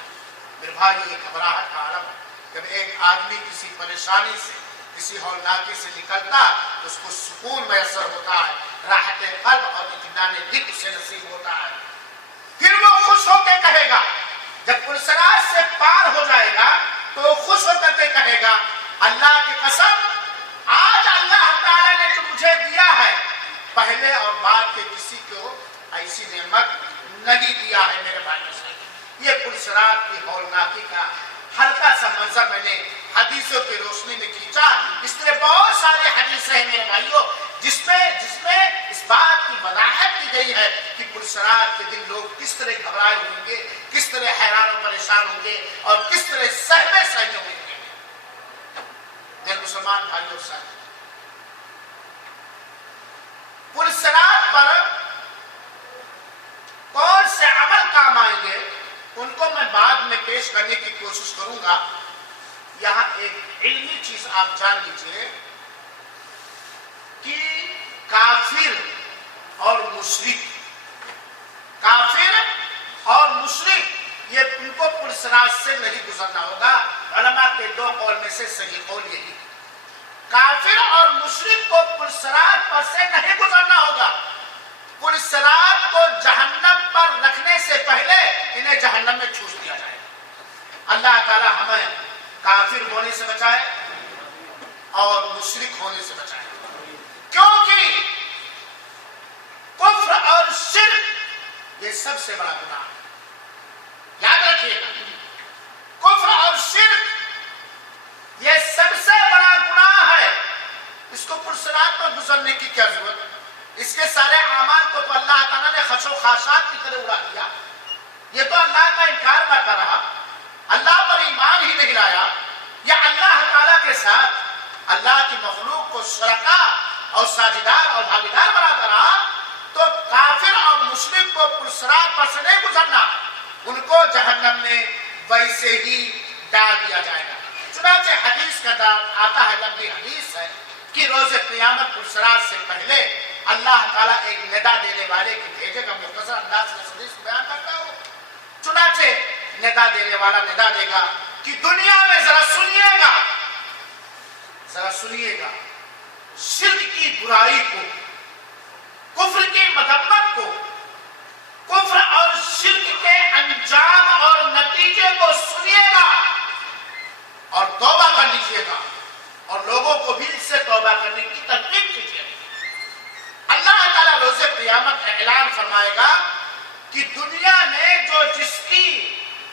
میرے بھائی، یہ گھبراہٹ کا عالم ہے۔ جب ایک آدمی کسی پریشانی سے، کسی ہولناکی سے نکلتا تو اس کو سکون میسر ہوتا ہے، راحت قلب اور اطمینان دل اسے نصیب ہوتا ہے۔ پھر وہ خوش ہو کے کہے گا، جب پرسرات سے پار ہو جائے گا تو وہ خوش ہو کر کے کہے گا، اللہ کی قسم، آج اللہ تعالیٰ نے جو مجھے دیا ہے پہلے اور بعد کے کسی کو ایسی نعمت نہیں دیا ہے۔ میرے بھائیوں سے یہ پرسرات کی ہولناکی کا ہلکا سا منظر میں نے حدیثوں کی روشنی میں کھینچا۔ اس طرح بہت سارے حدیثیں ہیں میرے بھائیوں جس میں اس بات کی وضاحت کی گئی ہے کہ پرسرات کے دن لوگ کس طرح گھبرائے ہوں گے، کس طرح حیران و پریشان ہوں گے اور کس طرح سہمے سہمے ہوں گے۔ میرے مسلمان بھائیوں اور ساتھیوں، پرسرات پر کون سے عمل کام آئیں گے ان کو میں بعد میں پیش کرنے کی کوشش کروں گا۔ یہاں ایک علمی چیز آپ جان لیجئے کہ کافر اور مشرک یہ ان کو پرسرات سے نہیں گزرنا ہوگا۔ علماء کے دو قول میں سے صحیح قول یہی، کافر اور مشرک کو پرسرات پر سے نہیں گزرنا ہوگا۔ پرسرات کو جہنم پر رکھنے سے پہلے انہیں جہنم میں ٹھوس دیا جائے گا۔ اللہ تعالی ہمیں کافر ہونے سے بچائے اور مشرک ہونے سے بچائے، کیونکہ کفر اور شرک یہ سب سے بڑا گناہ ہے۔ یاد رکھیے گا، کفر اور شرک یہ سب سے بڑا گناہ ہے۔ اس کو پرسرات پر گزرنے کی کیا ضرورت ہے؟ و خاصات کی طرح اڑا دیا. یہ تو اللہ کا انکار کرتا رہا, اللہ پر ایمان ہی نہیں لایا, یا اللہ تعالیٰ کے ساتھ اللہ کی مخلوق کو شرکا اور ساجدار اور بھاگیدار بناتا رہا, تو کافر اور مشرک کو پرسرات پر سے نہیں گزرنا, ان کو جہنم میں ویسے ہی ڈال دیا جائے گا. چنانچہ حدیث کا آتا ہے, لمبی حدیث ہے, کہ روز قیامت پرسرات سے پہلے اللہ تعالیٰ ایک ندا دینے والے کی بھیجے گا. مختصر انداز میں حدیث کو بیان کرتا ہوں. چنانچہ ندا دینے والا ندا دے گا کہ دنیا میں ذرا سنیے گا شرک کی برائی کو, کفر کی مذمت کو, کفر اور شرک کے انجام اور نتیجے کو سنیے گا اور توبہ کر لیجیے گا, اور لوگوں کو بھی اس سے توبہ کرنے کی تلقین کیجیے گا. اللہ تعالیٰ روز قیامت اعلان فرمائے گا کہ دنیا میں جو جس کی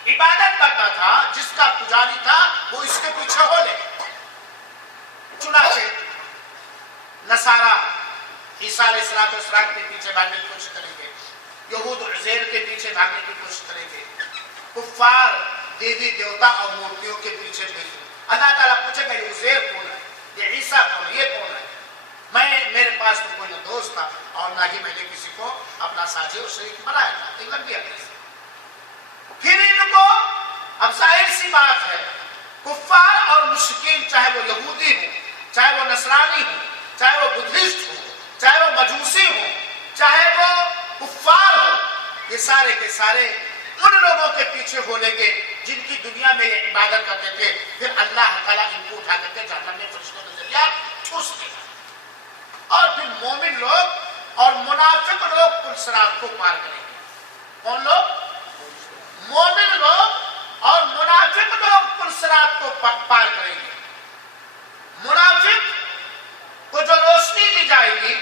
عبادت کرتا تھا, جس کا پجاری تھا, وہ اس کے پیچھے ہو لے. چنانچہ نصارہ عیسیٰ علیہ السلام کے پیچھے بھاگنے کی کوشش کریں گے, یہود عزیر کے پیچھے بھاگنے کی کوشش کریں گے, کفار دیوی دیوتا اور مورتیوں کے پیچھے بھیجیں. اللہ تعالیٰ پوچھے گا یہ عزیر کون ہے, یہ عیسیٰ کون ہے, یہ کون ہے؟ میرے پاس تو کوئی نہ دوست تھا اور نہ ہی میں نے کسی کو اپنا ساجی اور شریک بنایا تھا. ایک لمبی حدیث. پھر ان کو اب ظاہر سی بات ہے, کفار اور مشرکین, چاہے وہ یہودی ہوں, چاہے وہ نصرانی ہوں, چاہے وہ بدھسٹ ہوں, چاہے وہ مجوسی ہوں, چاہے وہ کفار ہوں, یہ سارے کے سارے ان لوگوں کے پیچھے ہو لیں گے جن کی دنیا میں یہ عبادت کرتے تھے. پھر اللہ تعالیٰ ان کو اٹھا کر کے جہنم میں فرشتوں کے ذریعہ ٹھوس دے گا, اور پھر مومن لوگ اور منافق لوگ پلسرات کو پار کریں گے. کون لوگ؟ مومن لوگ اور منافق لوگ پلسرات کو پار کریں گے. منافق کو جو روشنی دی جائے گی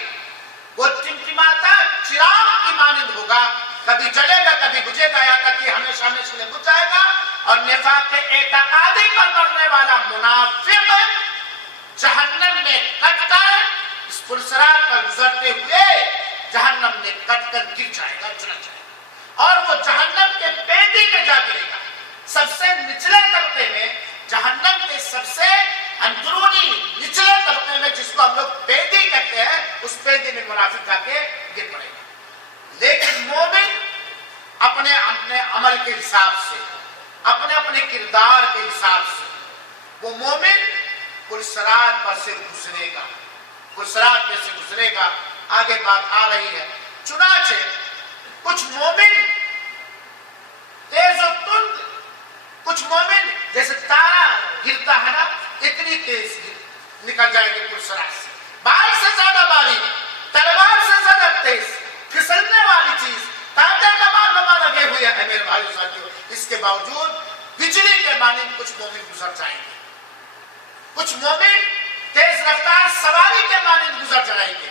وہ ٹمٹماتا چراغ کی مانند ہوگا, کبھی جلے گا کبھی بجھے گا, یا تک کہ ہمیشہ ہمیشہ کے لیے بجھ جائے گا. اور نفاق کے اعتقادی پر مرنے والا منافق جہنم میں کٹ کر اس پلسرات پر گزرتے ہوئے جہنم میں کٹ کر گر جائے گا, جل جائے گا, اور وہ جہنم کے پیندی میں جا گرے گا. سب سے نچلے طبقے میں, جہنم کے سب سے اندرونی نچلے طبقے میں, جس کو ہم لوگ پیندی کہتے ہیں, اس پیندی میں منافق جا کے گر پڑے گا. لیکن مومن اپنے اپنے عمل کے حساب سے, اپنے اپنے کردار کے حساب سے, وہ مومن پلسرات پر سے گزرے گا, پلسرات میں سے گزرے گا. آگے بات آ رہی ہے. چنانچہ کچھ مومن تیز و تند, کچھ مومن جیسے تارا گرتا ہے نا, اتنی تیز نکل جائیں گے پلسرات سے. بال سے زیادہ باریک, تلوار سے زیادہ تیز, پھسلنے والی چیز, تانتے کمار نما لگے ہوئے ہیں میرے بھائی ساتھیوں. اس کے باوجود بجلی کے مانند کچھ مومن گزر جائیں گے, کچھ مومن تیز رفتار سواری کے مانند گزر جائیں گے,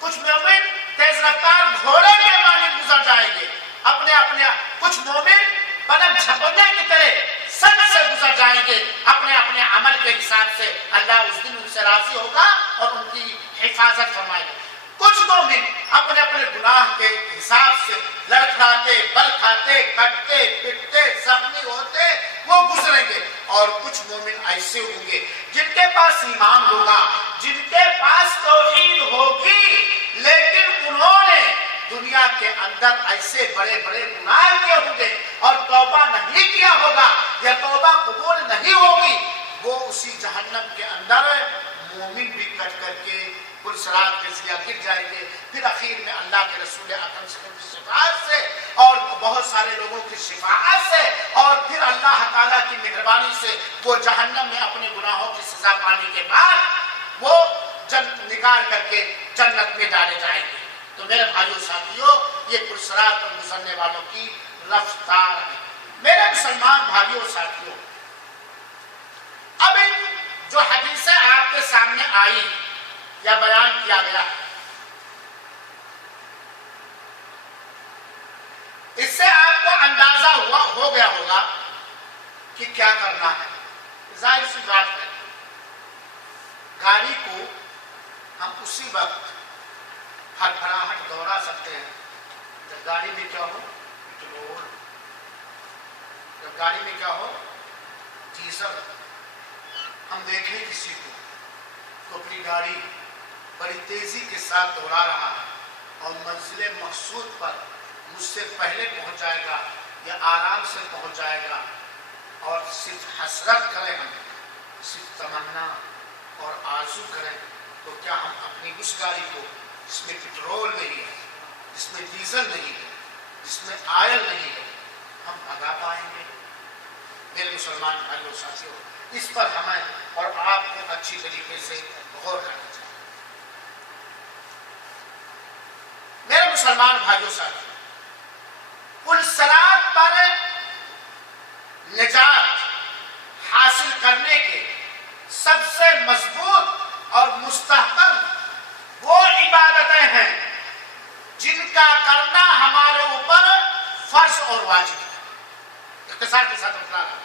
کچھ مومن تیز رفتار گھوڑے کے مانند گزر جائیں گے. اپنے اپنے کچھ مومن پلک جھپکنے کی طرح سب سے گزر جائیں گے اپنے اپنے عمل کے حساب سے. اللہ اس دن ان سے راضی ہوگا اور ان کی حفاظت فرمائے گا. کچھ مومن اپنے اپنے گناہ کے حساب سے لڑکھڑاتے, بل کھاتے, کٹتے, پٹتے, زخمی ہوتے وہ گزریں گے. اور کچھ مومن ایسے ہوں گے جن کے پاس ایمان ہوگا, جن کے پاس توحید ہوگی, لیکن انہوں نے دنیا کے اندر ایسے بڑے بڑے گناہ کیے ہوں گے اور توبہ نہیں کیا ہوگا, یا توبہ قبول نہیں ہوگی. وہ اسی جہنم کے اندر مومن بھی کٹ کر کے پلسرات کے ذریعہ گر جائیں گے. پھر اخیر میں اللہ کے رسول اکرم صلی اللہ علیہ وسلم کی شفاعت سے اور بہت سارے لوگوں کی شفاعت سے اور پھر اللہ تعالیٰ کی مہربانی سے وہ جہنم میں اپنے گناہوں کی سزا پانے کے بعد وہ نکال کر کے جنت میں ڈالے جائیں گے. تو میرے بھائیوں ساتھیوں, یہ پلسرات پر گزرنے والوں کی رفتار ہے. میرے مسلمان بھائیوں ساتھیوں, اب ان جو حدیثیں آپ کے سامنے آئی یا بیان کیا گیا, اس سے آپ کو اندازہ ہو گیا ہوگا کہ کیا کرنا ہے. ظاہر سی بات ہے, گاڑی کو ہم اسی وقت ہٹ دوڑا سکتے ہیں جب گاڑی میں کیا ہو پٹرول، جب گاڑی میں کیا ہو ڈیزل، ہم دیکھیں کسی کو تو اپنی گاڑی بڑی تیزی کے ساتھ دوڑا رہا ہے اور منزل مقصود پر مجھ سے پہلے پہنچ جائے گا یا آرام سے پہنچ جائے گا، اور صرف حسرت کریں، ہم صرف تمنا اور آرزو کریں، تو کیا ہم اپنی اس گاڑی کو جس میں پٹرول نہیں ہے، جس میں ڈیزل نہیں ہے، جس میں آئل نہیں ہے، ہم بھگا پائیں گے؟ میرے مسلمان بھائیوں ساتھیوں، اس پر ہمیں اور آپ کو اچھی طریقے سے غور کرنا چاہیے۔ میرے مسلمان بھائیوں ساتھیوں، پلسرات پر نجات حاصل کرنے کے سب سے مضبوط اور مستحکم وہ عبادتیں ہیں جن کا کرنا ہمارے اوپر فرض اور واجب ہے۔ اختصار کے ساتھ بتلا رہا ہوں،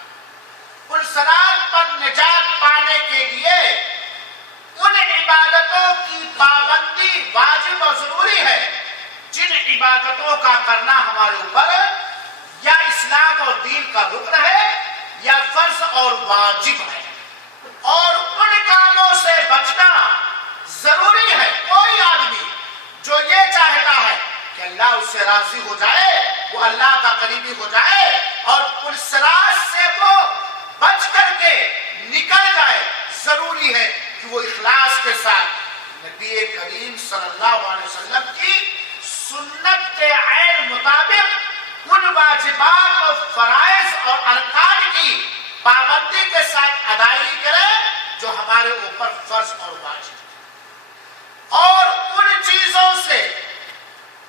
پلسرات پر نجات پانے کے لیے ان عبادتوں کی پابندی واجب اور ضروری ہے جن عبادتوں کا کرنا ہمارے اوپر یا اسلام اور دین کا رکن ہے یا فرض اور واجب ہے، اور ان کاموں سے بچنا ضروری ہے۔ کوئی آدمی جو یہ چاہتا ہے کہ اللہ اس سے راضی ہو جائے، وہ اللہ کا قریبی ہو جائے اور پلسرات سے وہ بچ کر کے نکل جائے، ضروری ہے کہ وہ اخلاص کے ساتھ نبی کریم صلی اللہ علیہ وسلم کی سنت کے عین مطابق ان واجبات اور فرائض اور ارکان کی پابندی کے ساتھ ادائیگی کرے جو ہمارے اوپر فرض اور واجب ہے، اور ان چیزوں سے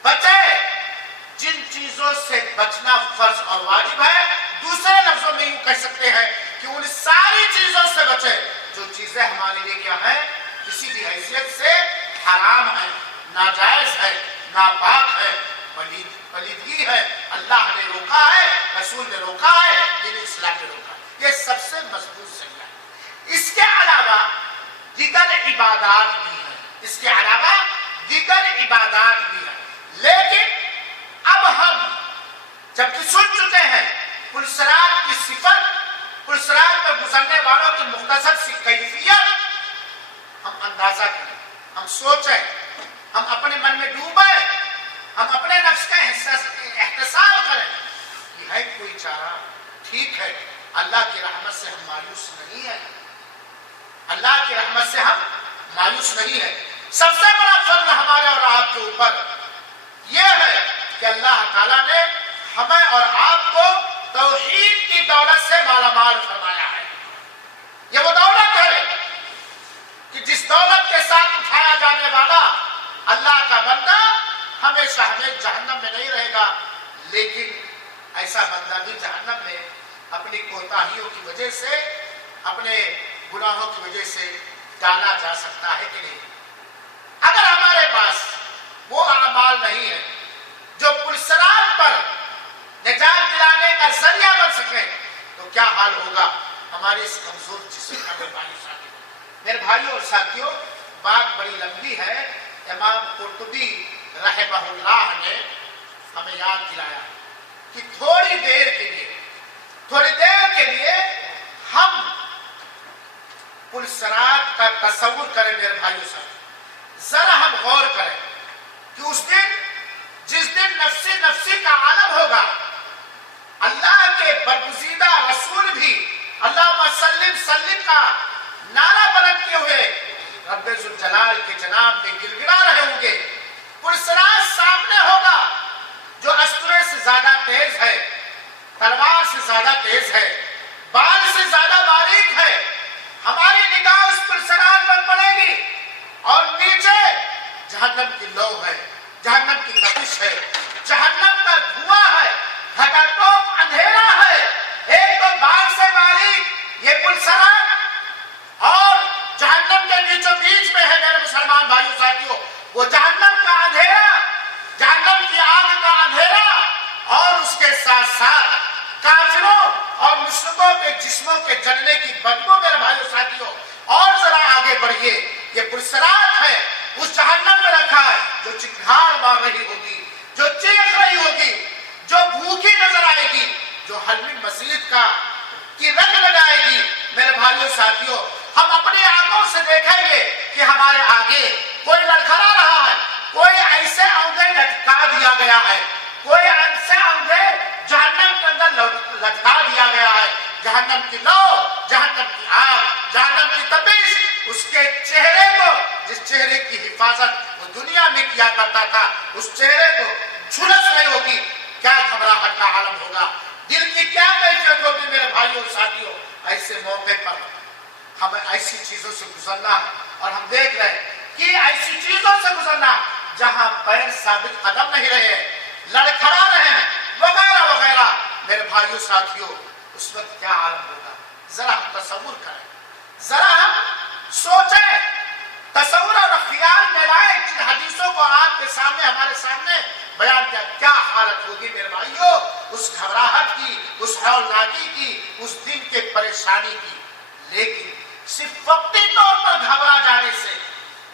بچے جن چیزوں سے بچنا فرض اور واجب ہے۔ دوسرے لفظوں میں یوں کہہ سکتے ہیں کہ ان ساری چیزوں سے بچے جو چیزیں ہمارے لیے کیا ہیں، کسی بھی حیثیت سے حرام ہے، ناجائز ہے، ناپاک ہے، پلیدگی ہے، اللہ نے روکا ہے، رسول نے روکا ہے، دین اسلام نے روکا ہے۔ یہ سب سے مضبوط ذریعہ ہے۔ اس کے علاوہ دیگر عبادات بھی ہیں، اس کے علاوہ دیگر عبادات بھی ہیں، لیکن اب ہم جبکہ سن چکے ہیں پلسرات کی صفت، پلسرات پر گزرنے والوں کی مختصر سی کیفیت، ہم اندازہ کریں، ہم سوچیں، ہم اپنے من میں ڈوبیں، ہم اپنے نفس کا احتساب کریں کہ ہے کوئی چارہ؟ ٹھیک ہے، اللہ کی رحمت سے ہم مایوس نہیں ہیں، اللہ کی رحمت سے ہم مایوس نہیں ہیں۔ سب سے بڑا فضل ہمارے اور آپ کے اوپر یہ ہے کہ اللہ تعالیٰ نے ہمیں اور آپ کو توحید کی دولت سے مالا مال فرمایا ہے۔ یہ وہ دولت ہے کہ جس دولت کے ساتھ اٹھایا جانے والا اللہ کا بندہ ہمیشہ ہمیں جہنم میں نہیں رہے گا، لیکن ایسا بندہ بھی جہنم میں اپنی کوتاہیوں کی وجہ سے، اپنے گناہوں کی وجہ سے ڈالا جا سکتا ہے کہ نہیں؟ اگر ہمارے پاس وہ اعمال نہیں ہے جو پلسرات پر نجات دلانے کا ذریعہ بن سکے تو کیا حال ہوگا ہمارے اس کمزور جسم کا؟ میرے بھائیوں اور ساتھیوں، بات بڑی لمبی ہے، امام قرطبی رحمہ اللہ نے ہمیں یاد دلایا کہ تھوڑی دیر کے لیے ہم پلسرات کا تصور کریں۔ میرے بھائیوں ساتھ ذرا ہم غور کریں کہ اس دن جس دن نفسی نفسی کا عالم ہوگا، اللہ کے برگزیدہ رسول بھی اللہم سلم سلم کا نعرہ بلند کیے ہوئے رب ذوالجلال کے جناب میں گڑ گڑا رہے ہوں گے، پلسرات سامنے ہوگا جو اسطورے سے زیادہ تیز ہے، تلوار سے زیادہ تیز ہے، بال سے زیادہ باریک ہے۔ ہماری نگاہ اس پلسرات پر پڑے گی اور نیچے جہنم کی لو ہے، جہنم کی تپش ہے، جہنم کا دھواں ہے، گھٹا ٹوپ اندھیرا ہے، ایک تو بال سے باریک یہ پلسرات اور جہنم کے بیچوں بیچ میں ہے۔ میرے مسلمان بھائیوں ساتھیوں، وہ جہنم کا اندھیرا، جہنم کی آگ کا اندھیرا، اور اس کے ساتھ ساتھ کافروں اور مشرکوں کے جسموں کے جلنے کی بدبو۔ میرے بھائیوں ساتھیوں، اور ذرا آگے بڑھیے، یہ پلسرات ہے اس جہنم میں رکھا ہے جو چنگھاڑ مار رہی ہوگی، جو چیخ رہی حل میں مزید کی رنگ لگائے گی۔ میرے بھائیوں ساتھیوں، ہم اپنی آنکھوں سے دیکھیں گے کہ ہمارے آگے کوئی لڑکھڑا رہا ہے، کوئی ایسے اونگے لٹکا دیا گیا ہے، کوئی ایسے اونگے جہنم کے اندر لٹکا دیا گیا ہے، جہنم کی لو، جہنم کی آگ، جہنم کی تپش، اس کے چہرے کو، جس چہرے کی حفاظت وہ دنیا میں کیا کرتا تھا، اس چہرے کو جھلس نہیں ہوگی، کیا گھبراہٹ کا عالم ہوگا، دل کی کیا کیفیت ہوگی۔ میرے بھائیوں ساتھیوں، ایسے موقع پر ہمیں ایسی چیزوں سے گزرنا ہے، اور ہم دیکھ رہے ہیں کہ ایسی چیزوں سے گزرنا جہاں پیر ثابت قدم نہیں رہے، لڑکھڑا رہے ہیں، وغیرہ وغیرہ۔ میرے بھائیوں ساتھیوں، اس وقت کیا عالم ہوگا، ذرا ہم تصور کریں، ذرا ہم سوچیں، تصور اور خیال میں لائیں جن حدیثوں کو آپ کے سامنے، ہمارے سامنے بیان کیا، کیا حالت ہوگی میرے بھائیوں، اس گھبراہٹ کی، اس ہولناکی کی، اس دل کے پریشانی کی۔ لیکن صرف وقتی طور پر گھبرا جانے سے،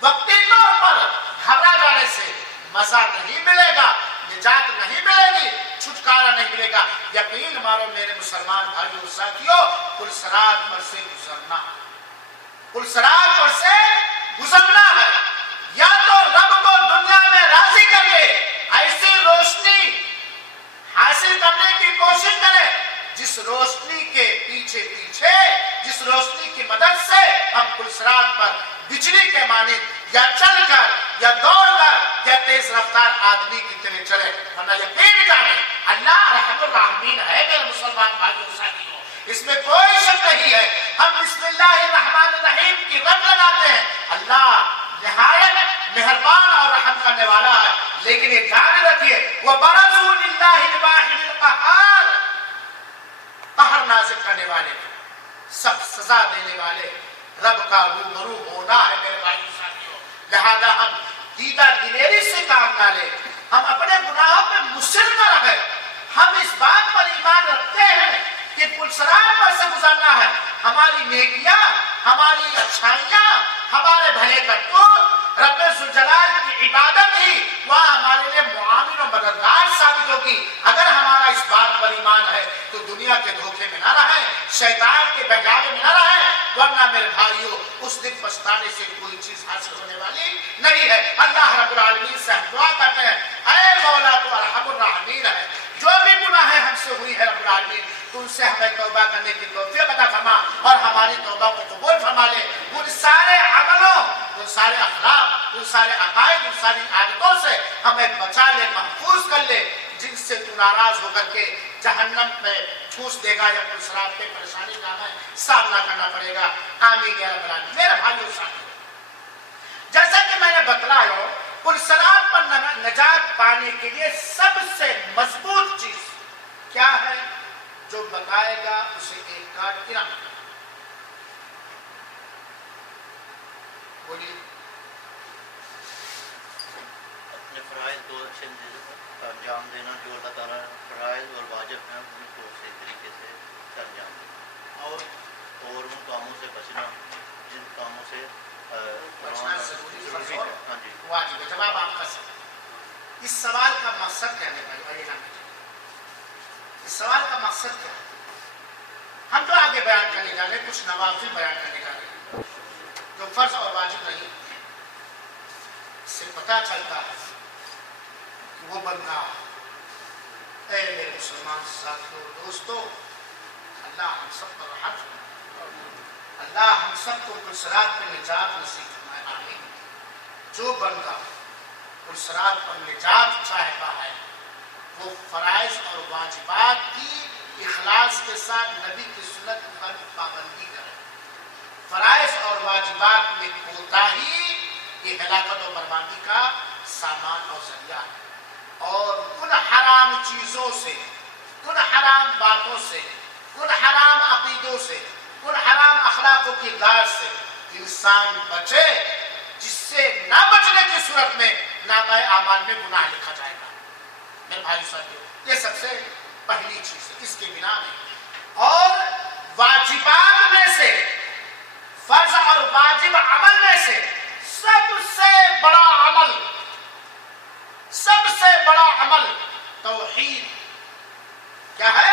وقتی طور پر گھبرا جانے سے مزہ نہیں ملے گا، نجات نہیں ملے گی، چھٹکارا نہیں ملے گا۔ یقین مانو میرے مسلمان بھائیوں ساتھیوں، پلسرات پر سے گزرنا، پلسرات پر سے گزرنا ہے، یا تو رب کو دنیا میں راضی کر کے ایسی روشنی حاصل کرنے کی کوشش کرے جس روشنی کے پیچھے پیچھے، جس روشنی کی مدد سے ہم پلسرات پر بجلی کے مانند یا چل کر یا دوڑ کر یا تیز رفتار آدمی کی طرح چلے، ورنہ یقین جانیں اللہ رحم الرحمین ہے میرے مسلمان بھائیوں ساتھیوں، اس میں کوئی شک نہیں ہے۔ ہم بسم اللہ الرحمن الرحیم کی رب لگاتے ہیں، اللہ نہایت مہربان اور رحم کرنے والا ہے، لیکن یہ جان رکھیے وَبَرَزُوا لِلَّهِ الْوَاحِدِ الْقَهَّارِ، قہر نازل کرنے والے، سخت سزا دینے والے رب کا روبرو ہونا ہے میرے بھائی ساتھیوں۔ لہذا ہم دیدہ دلیری سے کام نہ لیں، ہم اپنے گناہوں پہ مصر نہ رہے، ہم اس بات پر ایمان رکھتے ہیں کہ پلسرات پر سے گزرنا ہے، ہماری نیکیاں، ہماری اچھائیاں، ہمارے بھلے کرتوت، رب ذوالجلال کی عبادت ہی وہاں ہمارے لیے معاون و مددگار ثابت ہوگی۔ اگر ہمارا اس بات پر ایمان ہے تو دنیا کے دھوکے میں نہ رہیں، شیطان کے بہکاوے میں نہ رہیں، ورنہ میرے بھائیوں اس دن پچھتانے سے کوئی چیز حاصل ہونے والی نہیں ہے۔ اللہ رب العالمین سے ہم دعا کرتے ہیں، اے مولا تو ارحم الراحمین ہے، جو بھی گناہیں ہم سے ہوئی ہے رب العالمین تو ان سے ہمیں توبہ کرنے کی توفیق عطا فرما، اور ہماری توبہ کو قبول فرما لے، ان سارے عملوں، ان سارے اخلاق، ان سارے عقائد، ان ساری عادتوں سے ہمیں بچا لے، محفوظ کر لے جن سے تو ناراض ہو کر کے جہنم میں ٹھوس دے گا یا پلسرات پہ پریشانی کا ہمیں سامنا کرنا پڑے گا۔ آمین یا رب العالمین۔ میرے بھائیوں ساتھیوں، جیسا کہ میں نے بتلایا، پلسرات پر نجات پانے کے لیے سب سے مضبوط چیز کیا ہے؟ جو بتائے گا اسے ایک کارڈ انعام کرنا۔ بولیے۔ اپنے فرائض کو اچھے انجام دینا، جو اللہ تعالیٰ فرائض اور واجب ہیں ان کو صحیح طریقے سے انجام دینا، اور ان کاموں سے بچنا جن کاموں سے بچنا ضروری ہے۔ ہاں جی، واجب ہے۔ جواب آپ کا صحیح۔ اس سوال کا مقصد کیا ہے؟ اس سوال کا مقصد کیا ہے؟ ہم تو آگے بیان کرنے جا رہے ہیں، کچھ نوافل بیان کرنے جا رہے ہیں جو فرض اور واجب نہیں۔ اس سے پتہ چلتا ہے کہ وہ بندہ، اے میرے مسلمان ساتھیوں دوستوں، اللہ ہم سب پر رحمت فرمائے، اللہ ہم سب کو پلسرات میں نجات نصیب فرمائے، آمین۔ جو بندہ پلسرات پر نجات چاہتا ہے وہ فرائض اور واجبات کی اخلاص کے ساتھ نبی کی سنت پر پابندی کرے۔ فرائض اور واجبات میں کوتاہی یہ ہلاکت و بربادی کا سامان اور ذریعہ ہے، اور ان حرام چیزوں سے، ان حرام باتوں سے، ان حرام عقیدوں سے، ان حرام اخلاقوں کی غار سے انسان بچے، جس سے نہ بچنے کی صورت میں نامہ اعمال میں گناہ لکھا جائے گا۔ میرے بھائی ساتھیوں، یہ سب سے پہلی چیز ہے، اس کے بنا میں۔ اور واجبات میں سے، فرض اور واجب عمل میں سے سب سے بڑا عمل، سب سے بڑا عمل توحید کیا ہے؟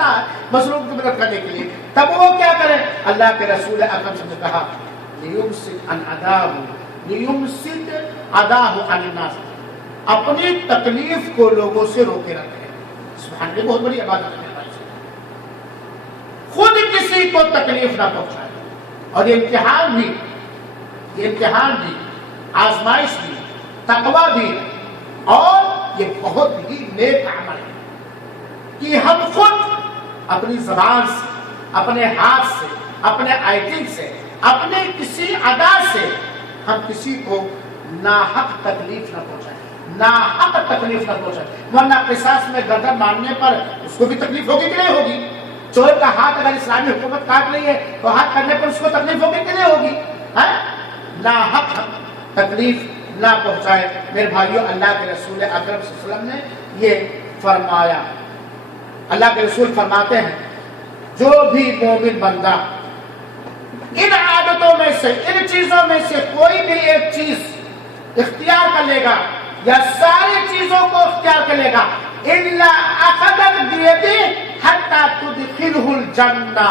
سکتا ہے مظلوم کی مدد کرنے کے لیے، تب وہ کیا کرے؟ اللہ کے رسول اکرم صلی اللہ علیہ وسلم نے کہا لیمسک اداہ عن الناس، اپنی تکلیف کو لوگوں سے روکے رکھے۔ سبحان اللہ، بہت بڑی عبادت ہے، خود کسی کو تکلیف نہ پہنچائے۔ اور یہ امتحان بھی، آزمائش بھی، تقویٰ بھی، اور یہ بہت ہی نیک عمل ہے کہ ہم خود اپنی زبان سے، اپنے ہاتھ سے، اپنے ایکٹنگ سے، اپنے کسی ادا سے ہم کسی کو ناحق تکلیف نہ پہنچائیں، ناحق تکلیف نہ پہنچائیں، ورنہ قصاص میں گردن مارنے پر اس کو بھی تکلیف ہوگی کہ نہیں ہوگی؟ چور کا ہاتھ اگر اسلامی حکومت کاٹ رہی ہے تو ہاتھ کرنے پر اس کو تکلیف ہوگی کہ نہیں ہوگی؟ ناحق تکلیف نہ پہنچائے۔ میرے بھائیوں، اللہ کے رسول اکرم صلی اللہ علیہ وسلم نے یہ فرمایا۔ اللہ کے رسول فرماتے ہیں جو بھی مومن بندہ ان عادتوں میں سے، ان چیزوں میں سے کوئی بھی ایک چیز اختیار کر لے گا یا ساری چیزوں کو اختیار کر لے گا، الا اخذت بیدی حتی تدخلہ الجنہ،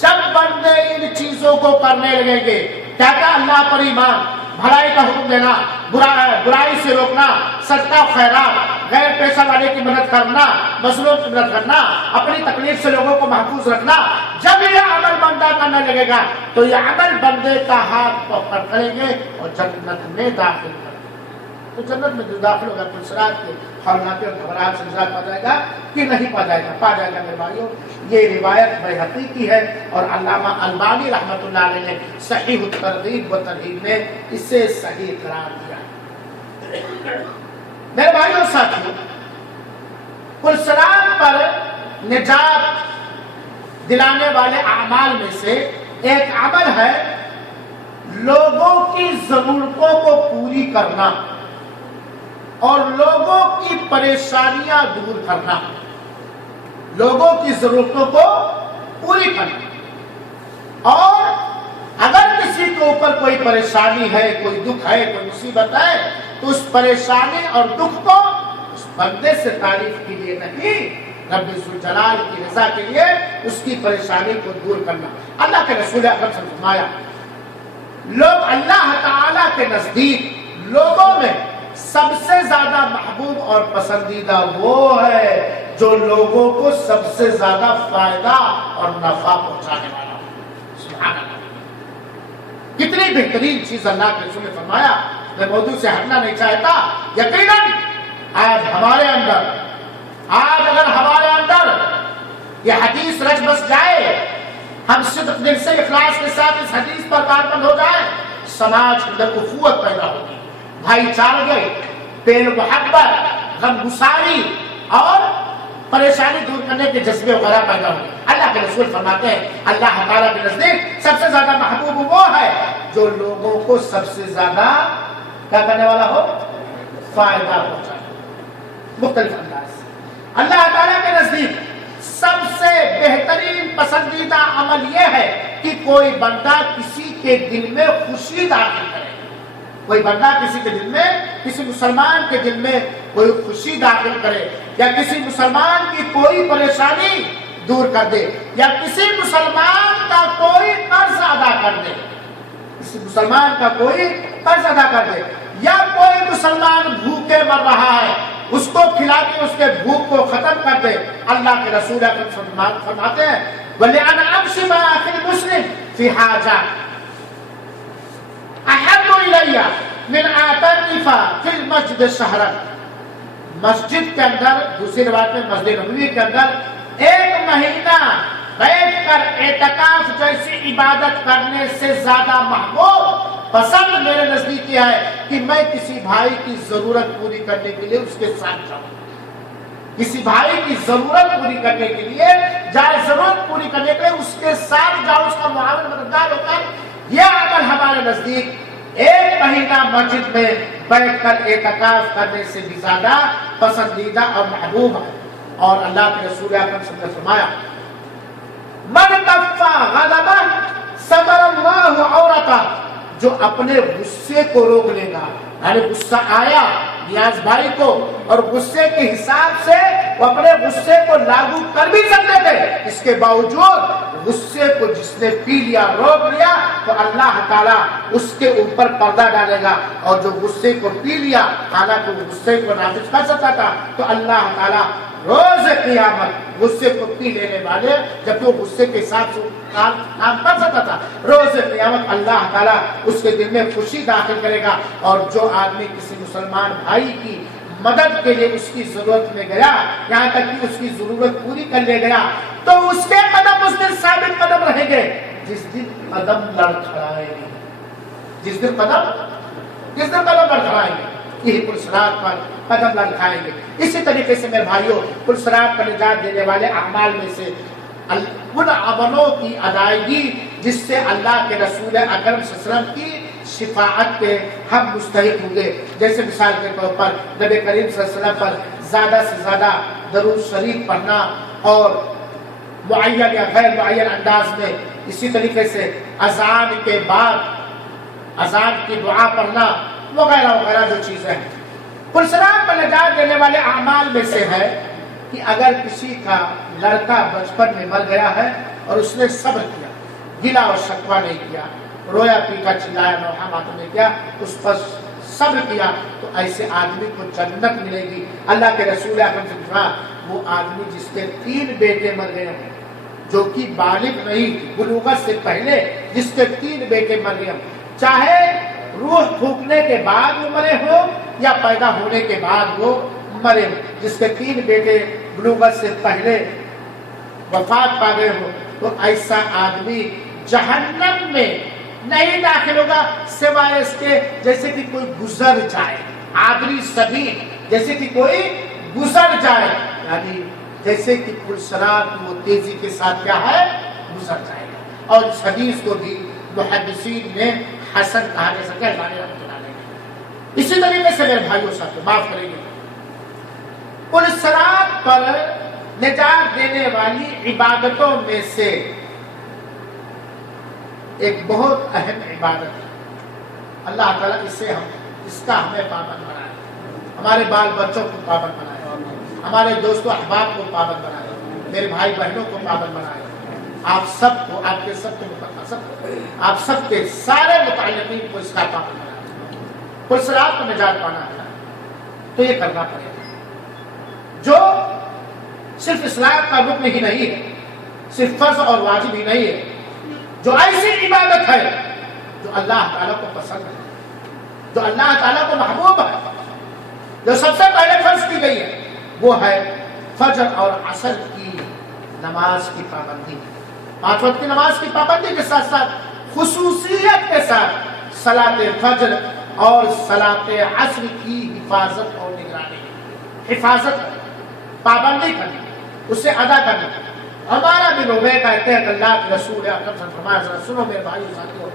جب بندے ان چیزوں کو کرنے لگیں گے، کیا کہا؟ اللہ پر ایمان، بھلائی کا حکم دینا، برائی سے روکنا، صدقہ خیرات، غیر پیشہ والے کی مدد کرنا، مظلوم کی مدد کرنا، اپنی تکلیف سے لوگوں کو محفوظ رکھنا، جب یہ عمل بندہ کرنے لگے گا تو یہ عمل بندے کا ہاتھ پکڑ کریں گے اور جنت میں داخل کریں گے۔ تو جنت میں جو داخل ہوگا پلسرات کے خولناتے اور گھبراہٹ سے نجات پا جائے گا کہ نہیں پا جائے گا؟ پا جائے گا۔ میرے بھائیوں، یہ روایت بیہقی کی ہے اور علامہ البانی رحمۃ اللہ علیہ نے صحیح الترغیب و ترہیب میں اسے صحیح قرار دیا۔ میرے بھائیوں ساتھیوں، پلسرات پر نجات دلانے والے اعمال میں سے ایک عمل ہے لوگوں کی ضرورتوں کو پوری کرنا اور لوگوں کی پریشانیاں دور کرنا، لوگوں کی ضرورتوں کو پوری کرنا۔ اور اگر کسی کے اوپر کوئی پریشانی ہے، کوئی دکھ ہے، کوئی مصیبت ہے، تو اس پریشانی اور دکھ کو اس بندے سے تعریف کے لیے نہیں، رب ذوالجلال کی رضا کے لیے اس کی پریشانی کو دور کرنا۔ اللہ کے رسول اکرم صلی اللہ علیہ وسلم نے فرمایا، لوگ اللہ تعالی کے نزدیک لوگوں میں سب سے زیادہ محبوب اور پسندیدہ وہ ہے جو لوگوں کو سب سے زیادہ فائدہ اور نفع پہنچانے والا ہو۔ سبحان اللہ، کتنی بہترین چیز اللہ کے رسول نے فرمایا۔ میں موضوع سے ہٹنا نہیں چاہتا۔ یقیناً آج اگر ہمارے اندر یہ حدیث رچ بس جائے، ہم صدق دل سے اخلاص کے ساتھ اس حدیث پر کاربند ہو جائے، سماج کے اندر اخوت پیدا ہوگی، بھائی چارگی، پیل محبت، غم گساری اور پریشانی دور کرنے کے جذبے وغیرہ پیدا ہوگی۔ اللہ کے رسول فرماتے ہیں اللہ تعالیٰ کے نزدیک سب سے زیادہ محبوب وہ ہے جو لوگوں کو سب سے زیادہ کیا کرنے والا ہو؟ فائدہ پہنچانے۔ مختلف انداز سے اللہ تعالیٰ کے نزدیک سب سے بہترین پسندیدہ عمل یہ ہے کہ کوئی بندہ کسی کے دل میں خوشی داخل کرے، کوئی بندہ کسی کے دل میں، کسی مسلمان کے دل میں کوئی خوشی داخل کرے، یا کسی مسلمان کی کوئی پریشانی دور کر دے، یا کسی مسلمان کا کوئی قرض ادا کر دے، کسی مسلمان کا کوئی قرض ادا کر دے، یا کوئی مسلمان بھوکے مر رہا ہے اس کو کھلا کے اس کے بھوک کو ختم کر دے۔ اللہ کے رسول فرماتے ہیں وَلِأَنْ أَمْشِ مَعَ أَخِي الْمُسْلِمِ فِي حَاجَةٍ احب الیہ من اعتکف فی المسجد شہرا، مسجد کے اندر، دوسری روایت میں مسجد نبوی کے اندر 1 مہینہ بیٹھ کر اعتکاف جیسی عبادت کرنے سے زیادہ محبوب پسند میرے نزدیک یہ ہے کہ میں کسی بھائی کی ضرورت پوری کرنے کے لیے اس کے ساتھ جاؤں، کسی بھائی کی ضرورت پوری کرنے کے لیے ضرورت پوری کرنے کے لیے اس کے ساتھ جاؤ، اس کا معاون مددگار ہو کر۔ یہ عمل ہمارے نزدیک 1 مہینہ مسجد میں بیٹھ کر اعتکاف کرنے سے بھی زیادہ پسندیدہ اور محبوب ہے۔ اور اللہ کے رسول اکرم صلی اللہ علیہ وسلم نے فرمایا من کفا غضبہ ستر اللہ عورتہ، جو اپنے غصے کو روک لے گا، یعنی غصہ آیا نیاز بھائی کو اور غصے کے حساب سے وہ اپنے غصے کو لاگو کر بھی سکتے تھے، اس کے باوجود غصے کو جس نے پی لیا، روک لیا، تو اللہ تعالیٰ اس کے اوپر پردہ ڈالے گا، اور جو غصے کو پی لیا حالانکہ وہ غصے کو نافذ کر سکتا تھا تو اللہ تعالیٰ روز قیامت غصے کو پی لینے والے، جب وہ غصے کے ساتھ کام کر سکتا تھا، روز قیامت اللہ تعالیٰ اس کے دل میں خوشی داخل کرے گا۔ اور جو آدمی کسی مسلمان بھائی کی مدد کے لیے اس کی ضرورت میں گیا، یہاں تک کہ اس کی ضرورت پوری کر لے گیا، تو اس کے قدم اس دن ثابت قدم رہیں گے جس دن قدم لڑکھڑائیں گے، جس دن قدم لڑکھڑائیں گے، یہی پرصراط پر قدم لڑکھائیں گے۔ اسی طریقے سے میرے بھائیوں، پرصراط پر نجات دینے والے اعمال میں سے ان عملوں کی ادائیگی جس سے اللہ کے رسول اکرم صلی اللہ علیہ وسلم کی شفاعت کے ہم مستحق ہوں گے، جیسے مثال کے طور پر نبی کریم صلی اللہ علیہ وسلم پر زیادہ سے زیادہ درود شریف پڑھنا، اور معین یا غیر معین انداز میں اسی طریقے سے اذان کے بعد اذان کی دعا پڑھنا وغیرہ وغیرہ جو چیزیں ہیں۔ پرصراط پر نجات دینے والے اعمال میں سے ہے کہ اگر کسی کا لڑکا بچپن میں مر گیا ہے اور اس نے صبر کیا، گلا اور شکوہ نہیں کیا، رویا پیٹا چلایا نوحہ ماتم نہیں کیا، اس پر صبر کیا، تو ایسے آدمی کو جنت ملے گی۔ اللہ کے رسول اکرم صلی اللہ علیہ وسلم، وہ آدمی جس کے 3 بیٹے مر گئے ہیں، جو کہ بالغ نہیں، بلوغت سے پہلے جس کے 3 بیٹے مر گئے، چاہے روح پھونکنے کے بعد وہ مرے ہو یا پیدا ہونے کے بعد وہ مرے ہو، جس کے 3 بیٹے بلوغت سے پہلے وفات پا گئے ہو، تو ایسا آدمی جہنم میں نہیں داخل ہوگا سوائے اس کے جیسے کہ کوئی گزر جائے، آدمی سبھی جیسے کہ کوئی گزر جائے، یعنی جیسے کہ پرصراط وہ تیزی کے ساتھ کیا ہے گزر جائے گا۔ اور اس حدیث کو بھی محدثین نے حسن کہا، جیسا کہ البانی رحمۃ اللہ علیہ۔ اسی طریقے سے میرے بھائیوں ساتھ معاف کریں گے، پرصراط پر نجات دینے والی عبادتوں میں سے ایک بہت اہم عبادت ہے، اللہ تعالیٰ اس کا ہمیں پابند بنائے، ہمارے بال بچوں کو پابند بنائے، ہمارے دوستوں احباب کو پابند بنائے، میرے بھائی بہنوں کو پابند بنائے، آپ سب کو، آپ کے سب کو، آپ سب کے سارے متعلقین کو اس کا پابند بنائے۔ پرصراط کو نجات پانا ہے تو یہ کرنا پڑے گا، جو صرف اسلام کا رکن ہی نہیں ہے، صرف فرض اور واجب ہی نہیں ہے، جو ایسی عبادت ہے جو اللہ تعالیٰ کو پسند ہے، جو اللہ تعالیٰ کو محبوب ہے، جو سب سے پہلے فرض کی گئی ہے، وہ ہے فجر اور عصر کی نماز کی پابندی، 5 وقت کی نماز کی پابندی کے ساتھ ساتھ خصوصیت کے ساتھ صلاۃ فجر اور صلاۃ عصر کی حفاظت اور نگرانی، حفاظت پابندی کرنا، اسے ادا کرنا۔ ہمارا بھی لوگ کہتے ہیں کہ اللہ کے رسول اکرم صلی اللہ علیہ وسلم، سنو میرے بھائیو ساتھیو،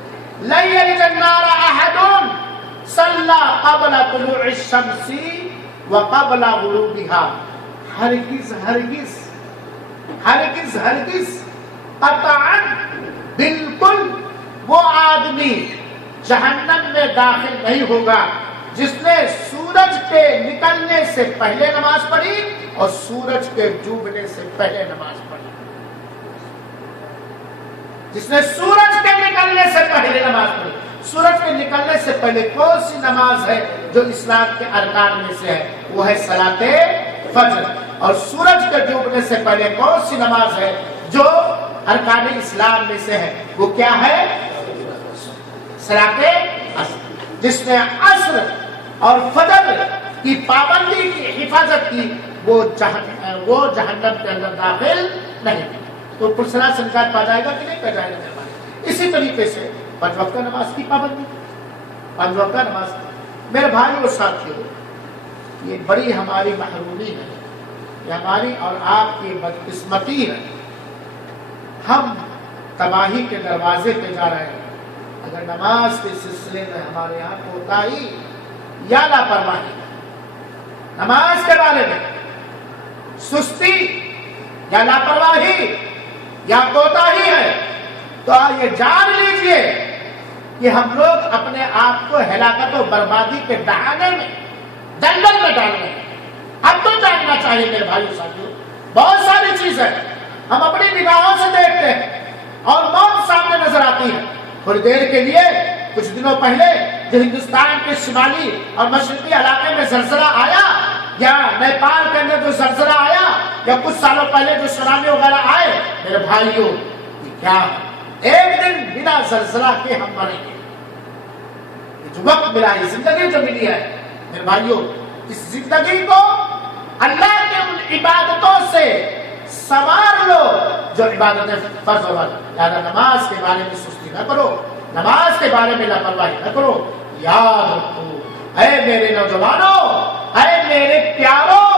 لن یلج النار احد صلی قبل طلوع الشمس وقبل غروبها، ہرگز ہرگز ہرگز ہرگز قطعا بالکل وہ آدمی جہنم میں داخل نہیں ہوگا جس نے سورج کے نکلنے سے پہلے نماز پڑھی اور سورج کے ڈوبنے سے پہلے نماز پڑھی۔ جس نے سورج کے نکلنے سے پہلے نماز پڑھی، سورج کے نکلنے سے پہلے کون سی نماز ہے جو اسلام کے ارکان میں سے ہے؟ وہ ہے صلاۃ فجر۔ اور سورج کے ڈوبنے سے پہلے کون سی نماز ہے جو ارکان اسلام میں سے ہے؟ وہ کیا ہے؟ صلاۃ عصر۔ جس نے عصر اور فجر کی پابندی کی حفاظت کی وہ جہنم کے اندر داخل نہیں، تو پرصراط سے نجات پا جائے گا کہ نہیں پا جائے گا؟ اسی طریقے سے 5 وقت نماز کی پابندی، 5 وقت نماز، میرے بھائی اور ساتھیوں، یہ بڑی ہماری محرومی ہے، یہ ہماری اور آپ کی بدقسمتی ہے، ہم تباہی کے دروازے پہ جا رہے ہیں اگر نماز کے سلسلے میں ہمارے یہاں کوتاہی یا لاپرواہی، نماز کے بارے میں سستی یا لاپرواہی یا کوتاہی ہے، تو یہ جان لیجئے کہ ہم لوگ اپنے آپ کو ہلاکت و بربادی کے دہانے میں، دلدل میں ڈال رہے ہیں۔ اب تو جاننا چاہیے میرے بھائیو ساتھیو، بہت ساری چیزیں ہم اپنی نگاہوں سے دیکھتے ہیں اور موت سامنے نظر آتی ہے. تھوڑی دیر کے لیے کچھ دنوں پہلے جو ہندوستان کے شمالی اور مشرقی علاقے میں زلزلہ آیا یا نیپال کے اندر جو زلزلہ آیا یا کچھ سالوں پہلے جو سونامی وغیرہ آئے، میرے بھائیوں کیا ایک دن بنا زلزلہ کے ہم مریں گے. جو وقت ملا ہے، زندگی جو ملی ہے میرے بھائیوں، اس زندگی کو اللہ کے ان عبادتوں سے سنوار لو جو عبادتیں فرض اور واجب. لہٰذا نماز کے بارے میں سستی نہ کرو، نماز کے بارے میں لاپرواہی نہ کرو. یاد رکھو اے میرے نوجوانوں، اے میرے پیاروں،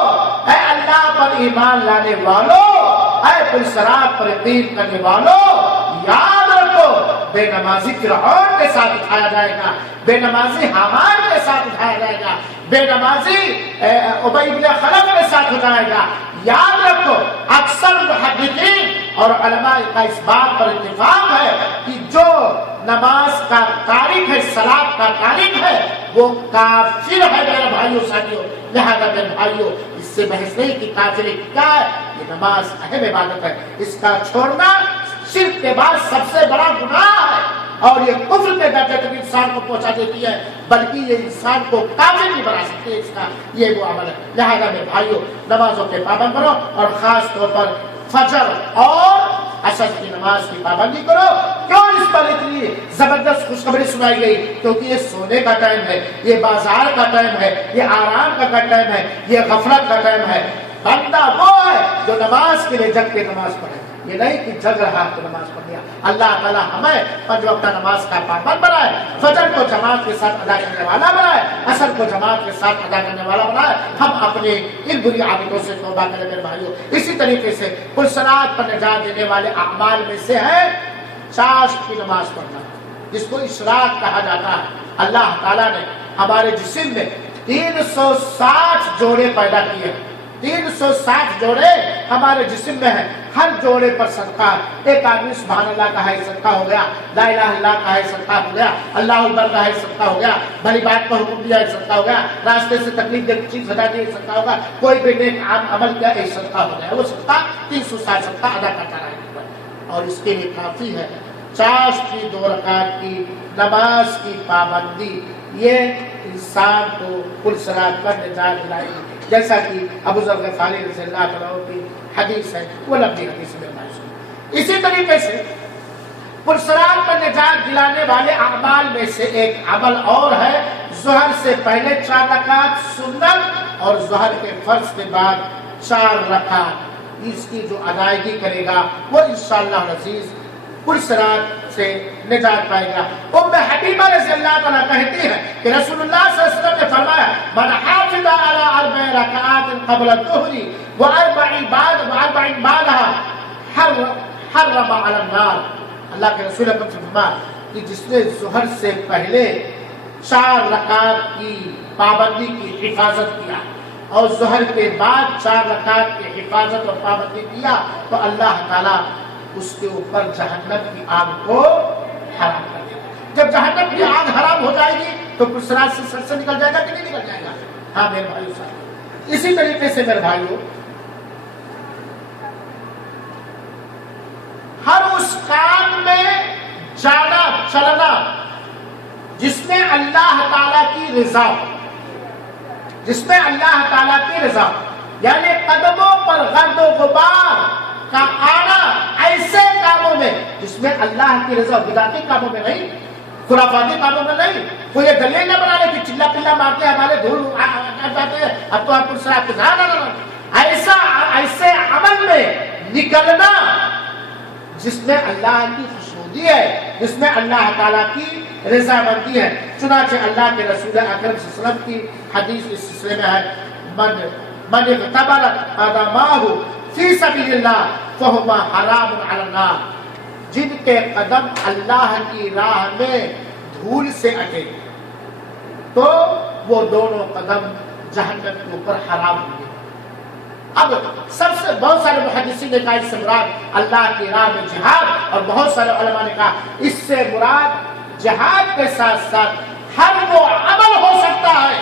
اے اللہ پر ایمان لانے والوں، اے پرسرات پر یقین کرنے والوں، یاد رکھو بے نمازی فرعون کے ساتھ اٹھایا جائے گا، بے نمازی حامان کے ساتھ اٹھایا جائے گا، بے نمازی ابی بن خلف کے ساتھ اٹھایا گا. یاد رکھو اکثر محدثین اور علماء کا اس بات پر اتفاق ہے کہ جو نماز کا تارک ہے، صلاۃ کا تارک ہے، وہ کافر ہے میرے بھائیوں ساتھیوں. لہذا میرے بھائیوں اس سے بحث نہیں کہ کافر کیا ہے، یہ نماز اہم عبادت ہے، اس کا چھوڑنا شرک کے بعد سب سے بڑا گناہ ہے اور یہ کفر کے درجے تک انسان کو پہنچا دیتی ہے، بلکہ یہ انسان کو کافر بھی بنا سکتی ہے. اس کا یہ وہ عمل ہے. لہذا میرے بھائیوں نمازوں کے پابند بنو اور خاص طور پر فجر اور عصر کی نماز کی پابندی کرو. کیوں اس پر اتنی زبردست خوشخبری سنائی گئی؟ کیونکہ یہ سونے کا ٹائم ہے، یہ بازار کا ٹائم ہے، یہ آرام کا ٹائم ہے، یہ غفلت کا ٹائم ہے. بندہ وہ ہے جو نماز کے لیے جگ کے نماز پڑھے، یہ نہیں کہ جگ رہا تو نماز پڑھ لیا. اللہ تعالیٰ ہمیں 5 وقت نماز کا پابند بنائے، فجر کو جماعت کے ساتھ ادا کرنے والا بنائے، عصر کو جماعت کے ساتھ ادا کرنے والا بنائے. ہم اپنے ان بری عادتوں سے توبہ کریں میرے بھائیوں. اسی طریقے سے پرسرات پر نجات دینے والے اعمال میں سے ہے چاشت کی نماز پڑھنا، جس کو اشراق کہا جاتا ہے. اللہ تعالیٰ نے ہمارے جسم میں 360 جوڑے پیدا کیے ہیں. 360 جوڑے ہمارے جسم میں ہیں. ہر جوڑے پر صدقہ. ایک آدمی سبحان اللہ کا ہے صدقہ ہو گیا، لا الہ الا اللہ کا ہے صدقہ ہو گیا، اللہ اکبر کا ہے صدقہ ہو گیا، بھلی بات کا حکم دیا ہے صدقہ ہو گیا، راستے سے تکلیف دے چیز ہٹا دی صدقہ ہوگا، کوئی بھی نیک عمل کیا ایک صدقہ ہو گیا. وہ صدقہ 360 صدقہ ادا کرتا رہے. اور اس کے لیے کافی ہے چاشت کی 2 رکعت کی نماز کی پابندی. یہ انسان کو پرسرات پر نجات دلائے گی. جیسا کہ ابو ذر غفاری رضی اللہ عنہ کی حدیث ہے، وہ لمبی حدیث میں موجود. اسی طریقے سے پرسرات پر نجات دلانے والے اعمال میں سے ایک عمل اور ہے ظہر سے پہلے 4 رکعت سنت اور ظہر کے فرض کے بعد 4 رکعت. اس کی جو ادائیگی کرے گا وہ انشاءاللہ العزیز پرسرات سے نجات پائے گا. ام حبیبہ رضی اللہ عنہ کہتی ہے کہ رسول اللہ صلی اللہ علیہ وسلم نے فرمایا من حافظ علی 4 رکعات قبل الظہر و4 بعدها حرم علی النار. اللہ کے رسول اکرم صلی اللہ علیہ وسلم کہ جس نے ظہر سے پہلے 4 رکعت کی پابندی کی حفاظت کیا اور ظہر کے بعد 4 رکعت کی حفاظت اور پابندی کیا تو اللہ تعالیٰ اس کے اوپر جہنم کی آگ کو حرام کر دے گا. جب جہنم کی آگ حرام ہو جائے گی تو پرسرات سے سر سے نکل جائے گا کہ نہیں نکل جائے گا؟ ہاں میرے بھائیو صاحب. اسی طریقے سے میرے بھائیو ہر اس کام میں جانا چلنا جس میں اللہ تعالیٰ کی رضا، جس میں اللہ تعالیٰ کی رضا یعنی قدموں پر گرد و غبار کا آنا ایسے کاموں میں جس میں اللہ کی رضا، بدعتی کاموں میں نہیں، خرافاتی کاموں میں نہیں. کوئی یہ دلیل نہ بنانے کی چلا پلا مارتے ہیں ہمارے دھول جاتے ہیں اب تو آپ پرسرات ایسے عمل میں نکلنا جس میں اللہ کی خوشنودی ہے، جس میں اللہ تعالیٰ کی رضا مندی ہے. چنانچہ اللہ کے رسول اکرم صلی اللہ علیہ وسلم کی حدیث اس سلسلے میں ہے من اغتبل قدماہ فی سبیل اللہ فہو حرام علی النار. جن کے قدم اللہ کی راہ میں دھول سے اٹے تو وہ دونوں قدم جہنم کے اوپر حرام ہوئے. اب سب سے بہت سارے محدثین نے کہا اس سے مراد اللہ کی راہ میں جہاد، اور بہت سارے علماء نے کہا اس سے مراد جہاد کے ساتھ ساتھ ہر وہ عمل ہو سکتا ہے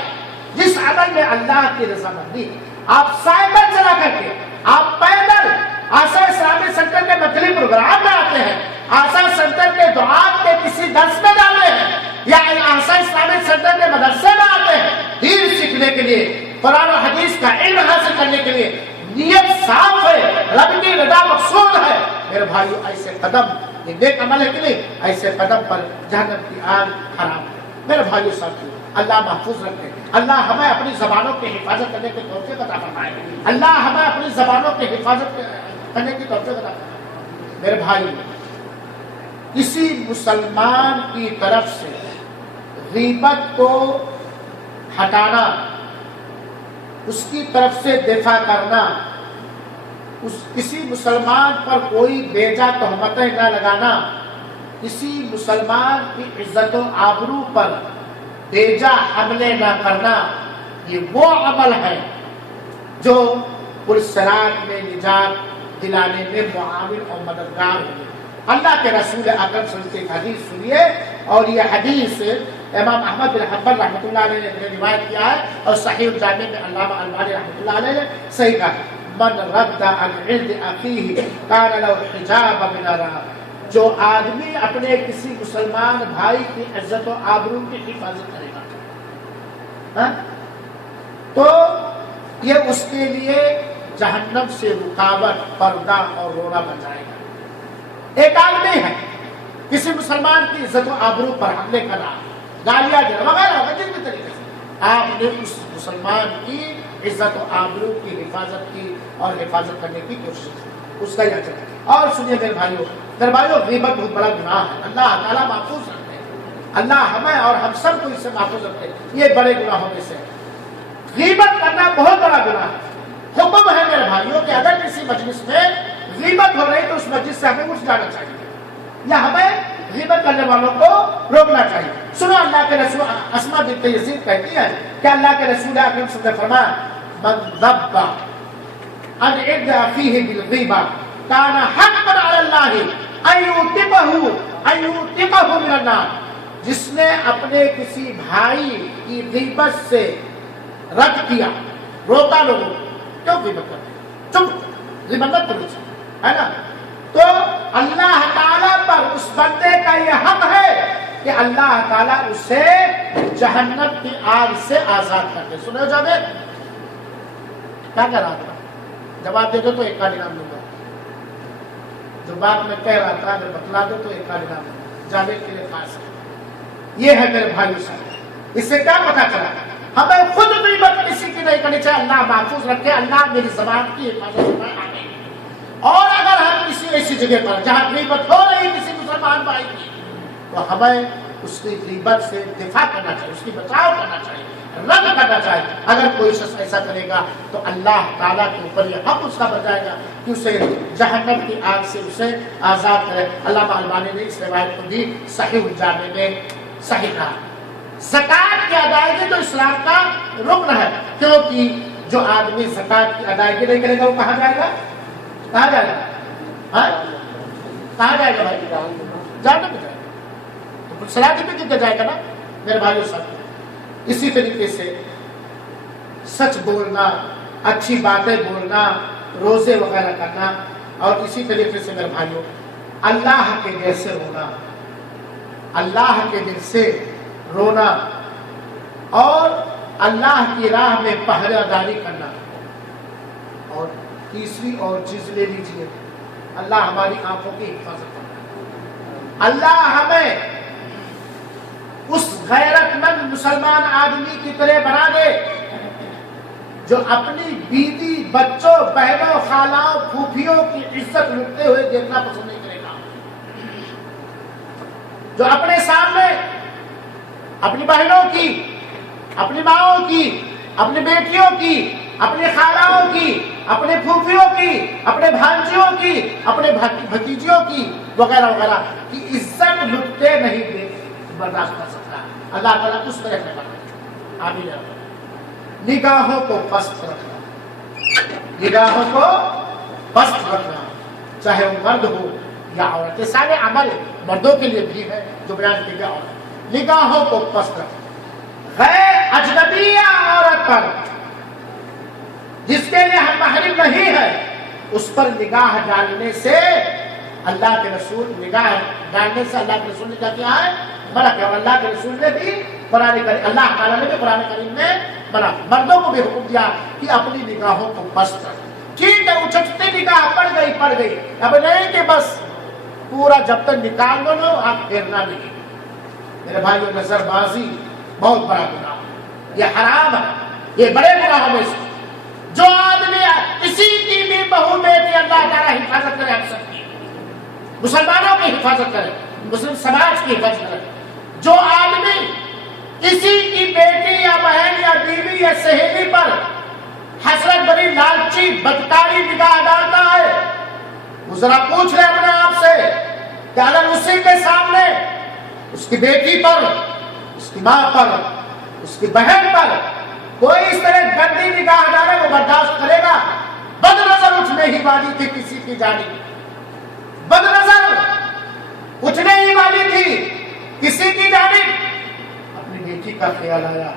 جس عمل میں اللہ کی رضامندی. آپ سائیکل چلا کر کے، آپ پیدل آسا اسلامی سینٹر کے مدنی پروگرام میں آتے ہیں، آسا سینٹر کے دعات کے کسی درس میں جاتے ہیں، یا آسا اسلامی سینٹر کے مدرسے میں آتے ہیں دین سیکھنے کے لیے، قرآن و حدیث کا علم حاصل کرنے کے لیے، نیت صاف ہے، رب کی رضا مقصود ہے، میرے بھائیو ایسے قدم، یہ نیک عمل ہے کہ نہیں، ایسے قدم پر جہنم کی آگ حرام ہے۔ میرے بھائیو ساتھیو، اللہ محفوظ رکھے، اللہ ہمیں اپنی زبانوں کی حفاظت کرنے کے توفیق عطا فرمائے، اللہ ہمیں اپنی زبانوں کی حفاظت کرنے کی توفیق عطا فرمائے۔ میرے بھائی، کسی مسلمان کی طرف سے غیبت کو ہٹانا، اس کی طرف سے دفاع کرنا، کسی مسلمان پر کوئی بیجا تہمتیں نہ لگانا، کسی مسلمان کی عزت و آبرو پر بیجا حملے نہ کرنا، یہ وہ عمل ہے جو پرصراط میں نجات دلانے میں معاون اور مددگار ہوگی۔ اللہ کے رسول اکرم صلی اللہ علیہ وسلم کی حدیث سنیے، اور یہ حدیث امام احمد بن حنبل رحمۃ اللہ علیہ نے روایت کیا ہے، اور صحیح الجامع میں علامہ البانی رحمۃ اللہ علیہ نے صحیح کہا، من رد عن عرض اخیہ کان له حجاب من النار، جو آدمی اپنے کسی مسلمان بھائی کی عزت و آبرو کی حفاظت کرے گا، تو یہ اس کے لیے جہنم سے رکاوٹ، پردہ اور رونا بن جائے گا۔ ایک آدمی ہے کسی مسلمان کی عزت و آبرو پر حملے کرا، گالیاں دینا وغیرہ وغیرہ، جس بھی طریقے سے آپ نے اس مسلمان کی عزت و آبرو کی حفاظت کی اور حفاظت کرنے کی کوشش کی، اس کا یہ اجر ہے۔ اور سنیے میرے بھائیوں، غیبت بہت بڑا گناہ ہے، اللہ تعالیٰ محفوظ رکھتے ہیں، اللہ ہمیں اور ہم سب کو اس سے محفوظ رکھتے ہیں، یہ بڑے گناہوں میں سے غیبت کرنا بہت بڑا گناہ ہے۔ حکم ہے میرے بھائیوں کہ اگر کسی مجلس میں غیبت ہو رہی تو اس مجلس سے ہمیں اٹھ جانا چاہیے، یا ہمیں غیبت کرنے والوں کو روکنا چاہیے۔ سنو، اللہ کے رسول اسماء بنت یزید کہتی ہے کہ اللہ کے رسول اکرم صلی اللہ علیہ وسلم نے فرمایا، من ذب عن عرض اخیہ بالغیبہ کان حقا علی اللہ ان یعتقہ من النار، جس نے اپنے کسی بھائی کی غیبت سے رد کیا، روکا لوگوں کیوں غیبت کرتے ہیں، چپ، غیبت مت کرو، ہے نا، تو اللہ تعالیٰ پر اس بندے کا یہ حق ہے کہ اللہ تعالیٰ اسے جہنم کی آگ سے آزاد کر دے۔ سنو جاوید، کیا کہہ رہا تھا؟ جواب دے دو تو ایک کا انعام دوں گا، جو بات میں کہہ رہا تھا اگر بتلا دو تو ایک کا انعام دوں گا، جاوید کے لیے خاص ہے۔ یہ ہے میرے بھائیو صاحب، اس سے کیا پتہ چلا؟ ہمیں خود غیبت کسی کی نہیں کرنی چاہیے، اللہ محفوظ رکھے، اللہ میری زبان کی حفاظت کرے، آمین۔ اور اگر ہم کسی ایسی جگہ پر جہاں غیبت ہو رہی کسی مسلمان بھائی کی، تو ہمیں اس کی غیبت سے دفاع کرنا چاہیے، اس کی بچاؤ کرنا چاہیے، رد کرنا چاہیے۔ اگر کوئی شخص ایسا کرے گا تو اللہ تعالیٰ کے اوپر یہ حق اس کا بن جائے گا کہ اسے جہنم کی آگ سے اسے آزاد کرے۔ علامہ البانی نے اس روایت کو بھی صحیح الجامع میں صحیح کہا۔ زکوٰۃ کی ادائیگی تو اسلام کا رکن ہے، کیونکہ جو آدمی زکوٰۃ کی ادائیگی نہیں کرے گا وہ کہاں جائے گا؟ کہاں جائے گا؟ کہاں جائے گا بھائی؟ جہنم میں جائے گا، تو سراج میں کتنے جائے گا نا میرے بھائیو ساتھ۔ اسی طریقے سے سچ بولنا، اچھی باتیں بولنا، روزے وغیرہ کرنا، اور اسی طریقے سے میرے بھائیو اللہ کے دل سے رونا، اللہ کے دل سے رونا، اور اللہ کی راہ میں پہرہ داری کرنا۔ اور تیسری اور چیز لے لیجیے، اللہ ہماری آنکھوں کی حفاظت کرنا، اللہ ہمیں اس غیرت مند مسلمان آدمی کی طرح بنا دے جو اپنی بیوی، بچوں، بہنوں، خالاؤں، پھوپھیوں کی عزت لٹتے ہوئے دیکھنا پسند نہیں کرے گا، جو اپنے سامنے اپنی بہنوں کی، اپنی ماؤں کی، اپنی بیٹیوں کی، اپنی خالاؤں کی، اپنے پھوپھیوں کی، اپنے بھانجیوں کی، اپنے بھتیجیوں کی وغیرہ وغیرہ کی عزت لٹتے نہیں برداشت کر سکتا۔ اللہ تعالیٰ اس طرح سے بنا، آمین۔ نگاہوں کو پست رکھنا، نگاہوں کو پست رکھنا، چاہے وہ مرد ہو یا عورت، یہ سارے عمل مردوں کے لیے بھی ہے جو بیان کیا گیا۔ عورت نگاہوں کو پست رکھنا، غیر اجنبیہ عورت پر جس کے لیے ہم محرم نہیں ہے، اس پر نگاہ ڈالنے سے اللہ کے رسول نگاہ ڈالنے سے اللہ کے رسول نے کیا کیا ہے؟ منع کیا. اللہ کے رسول نے بھی قرآن کریم، اللہ تعالیٰ نے بھی قرآن کریم میں منع. مردوں کو بھی حکم دیا کہ اپنی نگاہوں کو بست رکھیں. ٹھیک ہے اچھتے نگاہ پڑ گئی، اب نہیں کہ بس پورا جب تک نکال لو آپ پھیرنا نہیں. میرے بھائیو نظر بازی بہت بڑا گناہ ہے، یہ حرام ہے، یہ بڑے گناہوں میں سے. جو آدمی کسی کی بھی بہو بیٹی اللہ تعالیٰ حفاظت کرے، ہم سب کی مسلمانوں کی حفاظت کرے، مسلم سماج کی حفاظت کرے. جو آدمی کسی کی بیٹی یا بہن یا بیوی یا سہیلی پر حسرت بری لالچی بدکاری نگاہ ڈالتا ہے، وہ ذرا پوچھ لے اپنے آپ سے کہ اگر اسی کے سامنے اس کی بیٹی پر، اس کی ماں پر، اس کی بہن پر کوئی اس طرح گندی نگاہ ڈالے وہ برداشت کرے گا؟ بد نظر اٹھنے ہی والی تھی کسی کی جانب، بد نظر اٹھنے ہی والی تھی کسی کی جانب، اپنی بیٹی کا خیال آیا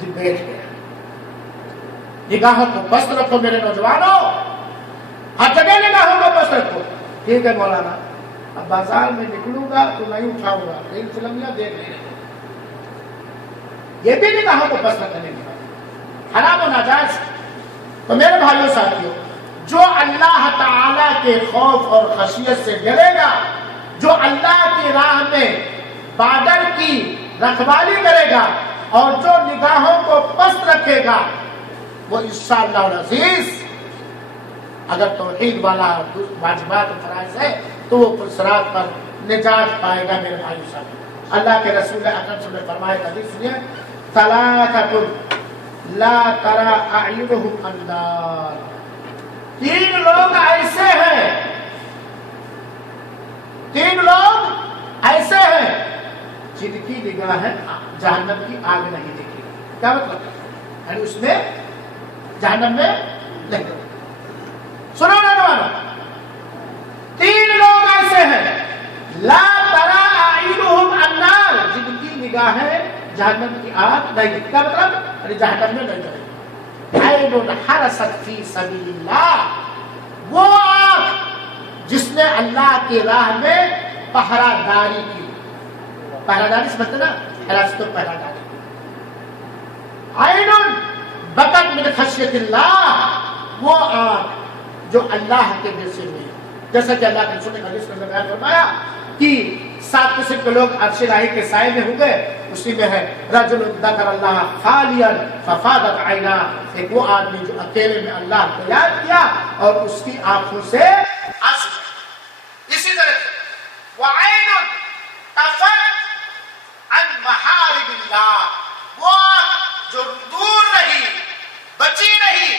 جی بیٹھ گیا. نگاہوں کو بست رکھو میرے نوجوانوں، ہر جگہ نگاہوں کو بست رکھو. ٹھیک ہے مولانا اب بازار میں نکلوں گا تو نہیں اٹھاؤں گا، لیکن فلمیاں دیکھ نہیں رہے، یہ بھی نگاہوں کو بست رکھنے کی بات، حرام و ناجائز. تو میرے بھائیوں ساتھیوں، جو اللہ تعالی کے خوف اور خشیت سے ڈرے گا، جو اللہ کی راہ میں بارڈر کی رکھوالی کرے گا اور جو نگاہوں کو پست رکھے گا، وہ انشاءاللہ العزیز اگر توحید والا واجبات و فرائض ہے تو وہ صراط پر نجات پائے گا. میرے بھائی صاحب اللہ کے رسول اکرم صلی اللہ علیہ وسلم نے فرمایا، حدیث سنیے، ثلاثۃ لا ترى اعینهم النار. تین لوگ ایسے ہیں، تین لوگ ایسے ہیں جن کی نگاہ جہنم کی آگ نہیں دیکھی. کیا مطلب ہے؟ یعنی اس میں جہنم میں نہیں. سنو نوجوانوں، تین لوگ ایسے ہیں لا ترى اعینهم النار، جن کی نگاہیں جہنم کی آگ نہیں دیکھی. کیا مطلب؟ یعنی جہنم میں نہیں جائے. عین حرست فی سبیل اللہ، وہ آنکھ جس نے اللہ کی راہ میں پہرہ داری کی. پہرہ داری سمجھتے نا، حراست و پہرہ داری. عین بکت من خشیت اللہ، وہ آنکھ جو اللہ کے ڈر سے ہوئی. جیسا کہ اللہ کے رسول نے حدیث میں بیان فرمایا کہ 7 قسم کے لوگ عرش الہی کے سائے میں ہوں گے، اسی میں ہے رجل ذکر اللہ خالیا ففاضت عیناہ، ایک وہ آدمی جو اکیلے میں اللہ کو یاد کیا اور اس کی آنکھوں سے آنسو. اسی طرح سے وعین طفت عن محارم اللہ، وہ جو دور رہی، بچی نہیں،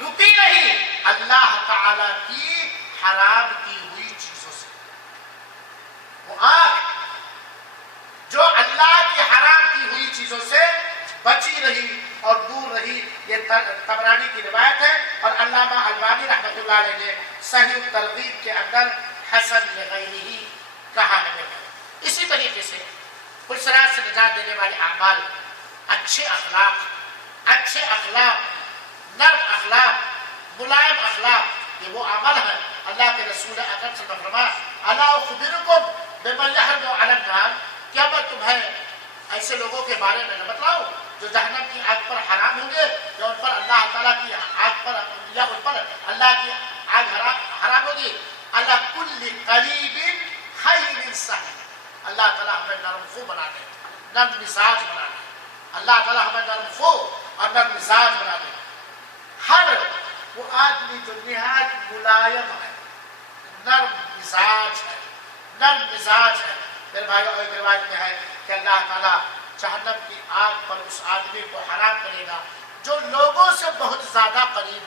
رکی نہیں اللہ تعالی کی حرام کی ہوئی چیزوں سے. وہ آنکھ جو اللہ کی حرام کی ہوئی چیزوں سے بچی رہی اور دور رہی. یہ طبرانی کی روایت ہے اور علامہ البانی رحمۃ اللہ علیہ نے صحیح الترغیب کے اندر حسن لغیرہ کہا ہے. اسی طریقے سے خسرات سے نجات دینے والے اعمال، اچھے اخلاق، نرم اخلاق، ملائم اخلاق، یہ وہ عمل ہے. اللہ کے رسول اکرم صلی اللہ علیہ وسلم فرمایا، الا اخبرکم بمن یحرم علی النار، کیا میں تمہیں ایسے لوگوں کے بارے میں نہ بتلاؤں جو جہنم کی آگ پر حرام ہوں گے، یا ان پر اللہ تعالیٰ کی آگ پر، یا ان پر اللہ کی آگ حرام ہوگی. اللہ کل قریب خیر سہل، اللہ تعالیٰ ہمیں نرم خو بنا دے، نرم مزاج بنا دے. اللہ تعالیٰ ہمیں نرم خو اور نرم مزاج بنا دے. ہر وہ آدمی جو نہایت ملائم ہے، نرم مزاج ہے. میرے بھائیوں، ایک روایت میں ہے کہ اللہ تعالیٰ جہنم کی آگ پر اس آدمی کو حرام کرے گا جو لوگوں سے بہت زیادہ قریب.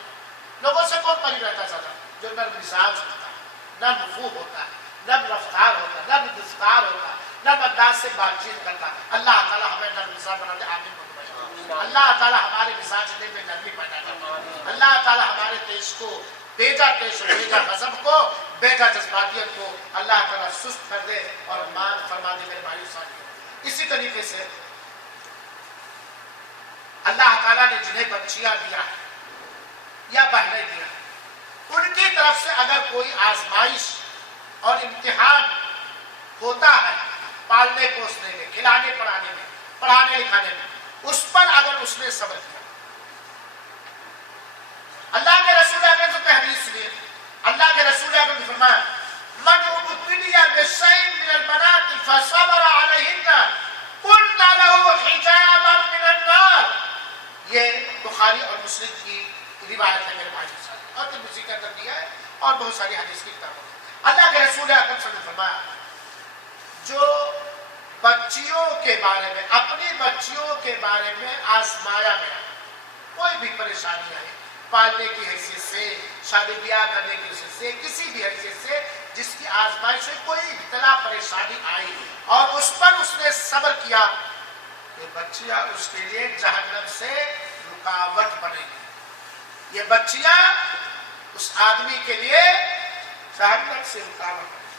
لوگوں سے کون قریب رہتا ہے زیادہ؟ جو نرم مزاج ہوتا ہے، نرم خو ہوتا ہے، نرم رفتار ہوتا ہے، نرم دستار ہوتا ہے، نرم انداز سے بات چیت کرتا ہے. اللہ تعالیٰ ہمیں نرم مزاج بنا دے. آمین. اللہ تعالیٰ ہمارے مزاج میں نرمی پیدا کرے. اللہ تعالیٰ ہمارے دیش کو بیجا ٹیش، بیجا غضب کو، بیجا جذباتیت کو اللہ تعالیٰ سست کر دے اور مان فرما دے. میرے بھائی ساتھیوں، اسی طریقے سے اللہ تعالیٰ نے جنہیں بچیاں دیا ہے یا بہنیں دیا ہے، ان کی طرف سے اگر کوئی آزمائش اور امتحان ہوتا ہے پالنے پوسنے میں، کھلانے پڑھانے میں، پڑھانے لکھانے میں، اس پر اگر اس نے صبر کیا. اللہ کے رسول اکرم سے حدیث سنیے، اللہ کے رسول اکرم نے فرمایا من ابتلی بشیء من البنات فصبر علیہن کن له حجابا من النار. یہ بخاری اور مسلم کی روایت ہے میرے بھائی صاحب، اور ترمذی کے اندر دیا ہے اور بہت ساری حدیث کی کتابوں میں. اللہ کے رسول اکرم صلی اللہ علیہ وسلم نے فرمایا جو بچیوں کے بارے میں، اپنی بچیوں کے بارے میں آزمایا گیا، کوئی بھی پریشانی آئی پالنے کی حیثیت سے، شادی بیاہ کرنے کی حیثیت سے، کسی بھی حیثیت سے جس کی آزمائش سے کوئی ابتلا پریشانی آئی اور اس پر اس نے صبر کیا، یہ بچیاں اس کے لیے جہنم سے رکاوٹ بنے گی. یہ بچیاں اس آدمی کے لیے جہنم سے رکاوٹ بنے گی.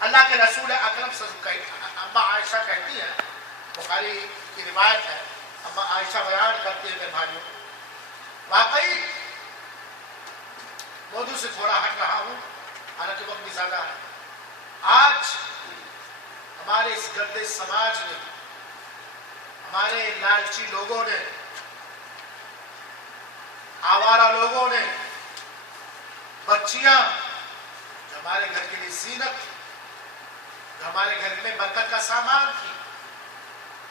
اللہ کے رسول اکرم صلی اللہ علیہ وسلم، اما عائشہ کہتی ہے، بخاری کی روایت ہے، اما عائشہ بیان کرتی ہے میرے بھائیوں، واقعی موضوع سے تھوڑا ہٹ رہا ہوں حالانکہ وقت بھی زیادہ ہے. آج ہمارے اس گندے سماج نے، ہمارے لالچی لوگوں نے، آوارہ لوگوں نے بچیاں جو ہمارے گھر کے لیے زینت تھی، جو ہمارے گھر میں برکت کا سامان تھی،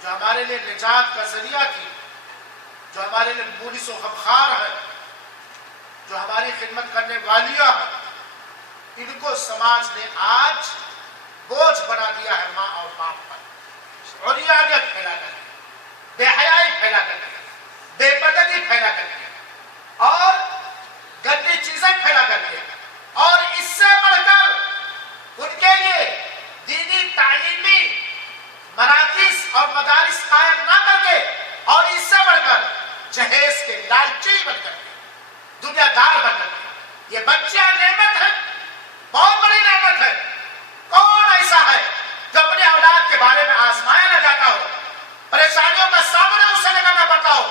جو ہمارے لیے نجات کا ذریعہ تھی، جو ہمارے لیے مونس و غمخوار ہے، جو ہماری خدمت کرنے والیاں ہیں، ان کو سماج نے آج بوجھ بنا دیا ہے ماں اور باپ پر. عریانیت پھیلا کر کے، بے حیائی پھیلا کر کے، بے پردگی پھیلا کر کے، اور گندی چیزیں پھیلا کر کے، اور اس سے بڑھ کر ان کے لیے دینی تعلیمی مراکز اور مدارس قائم نہ کر کے، اور اس سے بڑھ کر جہیز کے لالچی بن کر کے، دنیا دار بن کر کے. یہ بچیاں نعمت ہے، بہت بڑی نعمت ہے. کون ایسا ہے جو اپنے اولاد کے بارے میں آزمایا نہ جاتا ہو، پریشانیوں کا سامنا اسے نہ کرنا پڑتا ہو؟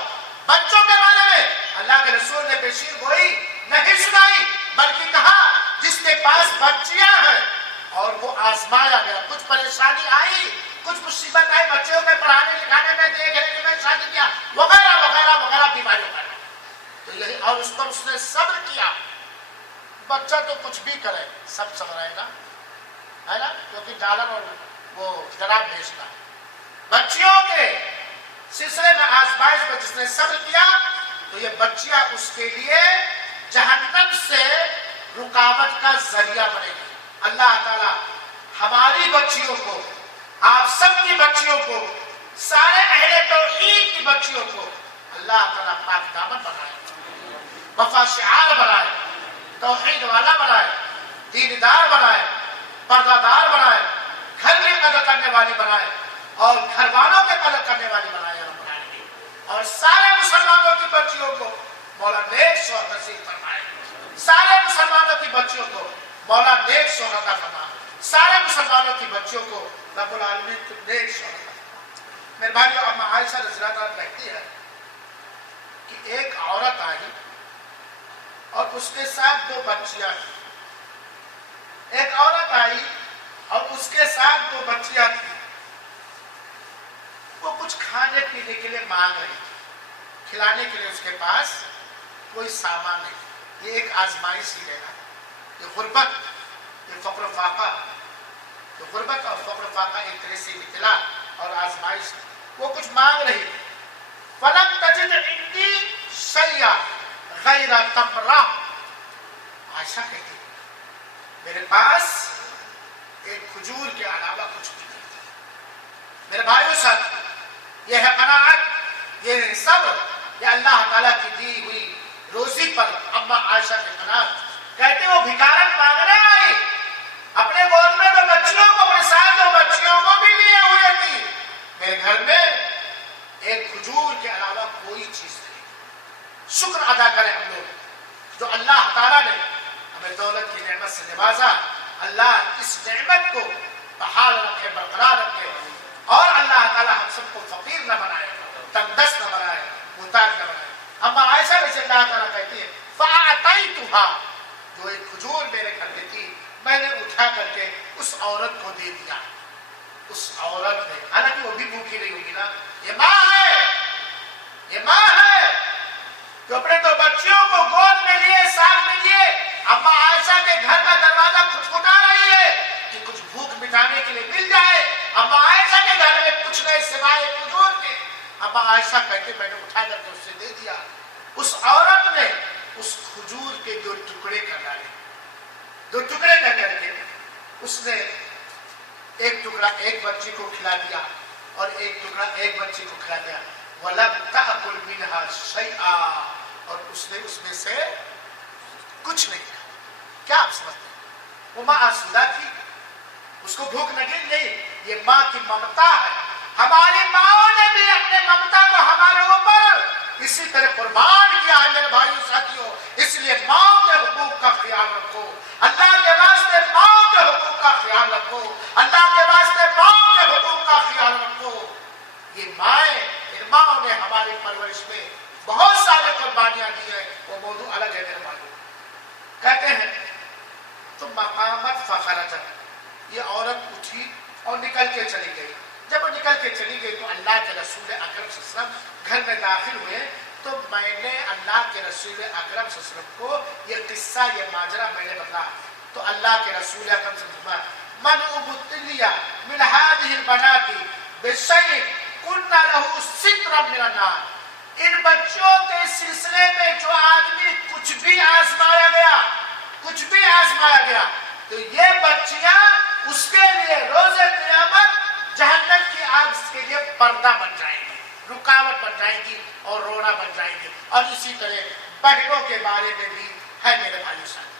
بچوں کے بارے میں اللہ کے رسول نے پیشین گوئی نہیں سنائی، بلکہ کہا جس کے پاس بچیاں ہیں اور وہ آزمایا گیا، کچھ پریشانی آئی، کچھ مصیبت آئی بچوں کے پڑھانے لکھانے میں، دیکھنے میں، شادی کیا وغیرہ وغیرہ وغیرہ بیماریوں کا، تو یہی، اور اس پر اس نے صبر کیا. بچہ تو کچھ بھی کرے سب صبر ہے نا، کیونکہ ڈالر اور وہ جراب بھیجنا. بچیوں کے سلسلے میں آزمائش پر جس نے صبر کیا تو یہ بچیاں اس کے لیے جہنم سے رکاوٹ کا ذریعہ بنے گی. اللہ تعالیٰ ہماری بچیوں کو، آپ سب کی بچیوں کو، سارے اہل توحید کی بچیوں کو اللہ تعالیٰ پاک دامن بنائے، وفا شعار بنائے، توحید والا بنائے، دیندار بنائے، پردہ دار بنائے، گھر کی قدر کرنے والی بنائے اور گھر والوں کے قدر کرنے والی بنائے رب العالمین. اور سارے مسلمانوں کی بچیوں کو مولا نیک شوہر نصیب فرمائے، سارے مسلمانوں کی بچیوں کو مولا نیک شوہر عطا فرمائے، سارے مسلمانوں کی بچیوں کو رب العالمین کو نیک شوہر عطا فرمائے. میرے بھائیو، اما عائشہ رضی اللہ عنہا کہتی ہے کہ ایک عورت آئی اور اس کے ساتھ 2 بچیاں تھیں. ایک عورت آئی اور اس کے ساتھ 2 بچیاں تھیں. وہ کچھ کھانے پینے کے لیے مانگ رہی تھی، کھلانے کے لیے اس کے پاس کوئی سامان نہیں. یہ ایک آزمائش ہی ہے نا، یہ غربت، یہ فقر و فاقہ، یہ غربت اور فقر و فاقہ ایک طرح سے ابتلا اور آزمائش. وہ کچھ مانگ رہی تھی. فلم تجد عندی شیئا غیر تمرہ. عائشہ کہتی میرے پاس ایک کھجور کے علاوہ کچھ بھی نہیں تھا. میرے بھائیو ساتھ، یہ ہے قناعت، یہ ہے صبر، یہ اللہ تعالیٰ کی دی ہوئی روزی پر اما عائشہ کے قناعت. کہتے وہ بھکارن مانگنے آئی، اپنے گود میں 2 بچیوں کو، اپنے ساتھ 2 بچیوں کو بھی لیے ہوئے تھی. میرے گھر میں ایک کھجور کے علاوہ کوئی چیز نہیں. شکر ادا کریں ہم لوگ جو اللہ تعالیٰ نے ہمیں دولت کی نعمت سے نوازا. اللہ اس نعمت کو بحال رکھے، برقرار رکھے، اور اللہ تعالیٰ ہم سب کو فقیر نہ بنائے، تنگ دست نہ بنائے، محتاج نہ بنائے. اما عائشہ رضی اللہ تعالیٰ کہتی ہے فَأَعْطَيْتُهَا، جو ایک کھجور میرے گھر میں تھی میں نے اٹھا کر کے اس عورت کو دے دیا. اس عورت نے، حالانکہ وہ بھی بھوکی نہیں ہوگی نا، یہ ماں ہے، یہ ماں ہے جو اپنے تو بچیوں کو گود میں لیے، ساتھ میں لیے اما عائشہ کے گھر کا دروازہ کھٹکھٹا رہی ہے کہ کچھ بھوک مٹانے کے لیے مل جائے. اما عائشہ کے گھر میں کچھ نہیں سوائے کھجور کے. اما عائشہ کہتے میں نے اٹھا کر کے اس سے دے دیا. اس عورت نے اس کھجور کے 2 ٹکڑے کر ڈالے، 2 ٹکڑے کر کر کے اس نے ایک ٹکڑا ایک بچی کو کھلا دیا اور ایک ٹکڑا ایک بچی کو کھلا دیا. وَلَمْ تَأْكُلْ مِنْهَا شَيْئًا، اور اس نے اس میں سے کچھ نہیں کھایا. کیا آپ سمجھتے ہیں؟ وہ ماں آسودہ تھی، اس کو بھوک لگی نہیں. یہ ماں کی ممتا ہے. ہماری ماں نے بھی اپنے ممتا کو ہمارے اوپر اسی طرح قربان کیا ہے میرے بھائیو ساتھیوں. اس لیے ماں کے حقوق کا خیال رکھو، اللہ کے واسطے ماں کے حقوق کا خیال رکھو، اللہ کے واسطے ماں کے حقوق کا خیال رکھو. یہ مائیں، ان ماں نے ہماری پرورش میں بہت سارے قربانیاں دی ہیں، وہ موضوع الگ ہے میرے بھائیو. کہتے ہیں تو مقامت فخرجت، یہ عورت اٹھی اور نکل کے چلی گئی. جب وہ نکل کے چلی گئی تو اللہ کے رسول اکرم صلی اللہ علیہ وسلم گھر میں داخل ہوئے. تو میں نے اللہ کے رسول اکرم صلی اللہ علیہ وسلم کو یہ قصہ، یہ ماجرا میں نے بتایا. تو اللہ کے رسول اکرم صلی اللہ علیہ وسلم من ابتلیا من هذه البنات بشيء كنا له سترا من النار، ان بچوں کے سلسلے میں جو آدمی کچھ بھی آزمایا گیا، کچھ بھی آزمایا گیا، تو یہ بچیاں اس کے لیے روز قیامت جہنم کی آگ کے لیے پردہ بن جائیں گی، رکاوٹ بن جائیں گی اور رونا بن جائیں گی. اور اسی طرح بہنوں کے بارے میں بھی ہے میرے بھائیو ساتھ.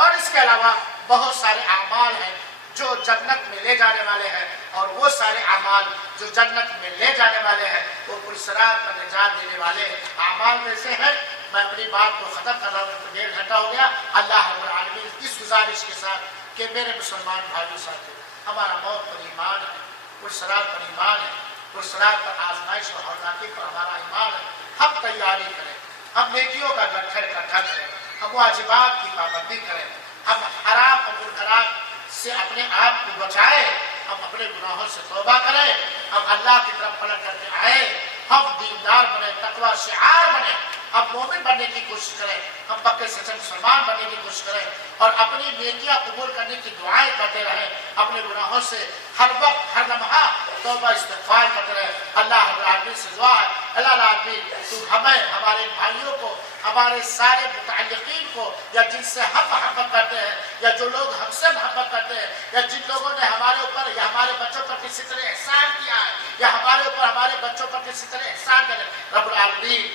اور اس کے علاوہ بہت سارے اعمال ہیں جو جنت میں لے جانے والے ہیں، اور وہ سارے اعمال جو جنت میں لے جانے والے ہیں وہ پرصراط پر نجات دینے والے اعمال میں سے ہیں. میں اپنی بات کو ختم کر رہا ہوں، 1.5 گھنٹہ ہو گیا. اللہ رب العالمین اس گزارش کے ساتھ کہ میرے مسلمان بھائیو ساتھیو، ہمارا موت پر ایمان ہے، پرصراط پر ایمان ہے، پرصراط پر آزمائش اور ہولناکی پر ہمارا ایمان ہے. ہم تیاری کریں، ہم نیکیوں کا گٹھڑ اکٹھا کریں، ہم واجبات کی پابندی کریں، ہم حرام اور منکرات سے اپنے آپ کو بچائیں، ہم اپنے گناہوں سے توبہ کریں، ہم اللہ کی طرف پلٹ کر کے آئیں، ہم دیندار بنیں، تقوی شعار بنیں، ہم مومن بننے کی کوشش کریں، ہم پکے سچے مسلمان بننے کی کوشش کریں، اور اپنی نیکیاں قبول کرنے کی دعائیں کرتے رہیں، اپنے گناہوں سے ہر وقت ہر لمحہ توبہ استغفار کرتے رہیں. اللہ رب العالمین سے دعا ہے، اللہ العالمین تو ہمیں، ہمارے بھائیوں کو، ہمارے سارے متعلقین کو، یا جن سے ہم محبت کرتے ہیں، یا جو لوگ ہم سے محبت کرتے ہیں، یا جن لوگوں نے ہمارے اوپر یا ہمارے بچوں پر کسی طرح احسان کیا ہے، یا ہمارے اوپر ہمارے بچوں پر کسی طرح احسان کرے، رب العالمین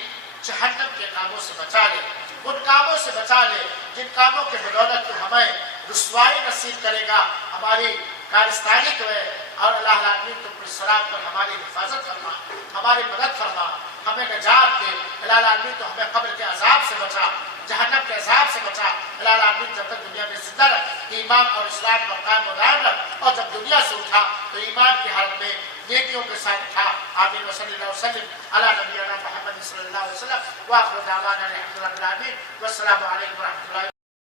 جہنم کے کاموں سے بچا لے، ان کاموں سے بچا لے جن کاموں کے بدولت تو ہمیں رسوائی نصیب کرے گا، ہماری کارستانی کرے. اور اللہ العالمین تو پرصراط پر ہماری حفاظت فرما، ہماری مدد فرما، ہمیں نجات دے. اللہ العالمین تو ہمیں قبر کے عذاب سے بچا، جہنم کے عذاب سے بچا. اللہ العالمین جب تک دنیا میں زندہ رکھ، ایمان اور اسلام پر قائم و دائم رکھ، اور جب دنیا سے اٹھا تو ایمان کی حالت میں نیکیوں کے ساتھ اٹھا. آمین وصلی اللہ وسلم علی نبینا محمد صلی اللہ علیہ وسلم. وآخر دعوانا الحمد للہ رب العالمین، والسلام علیکم ورحمۃ اللہ.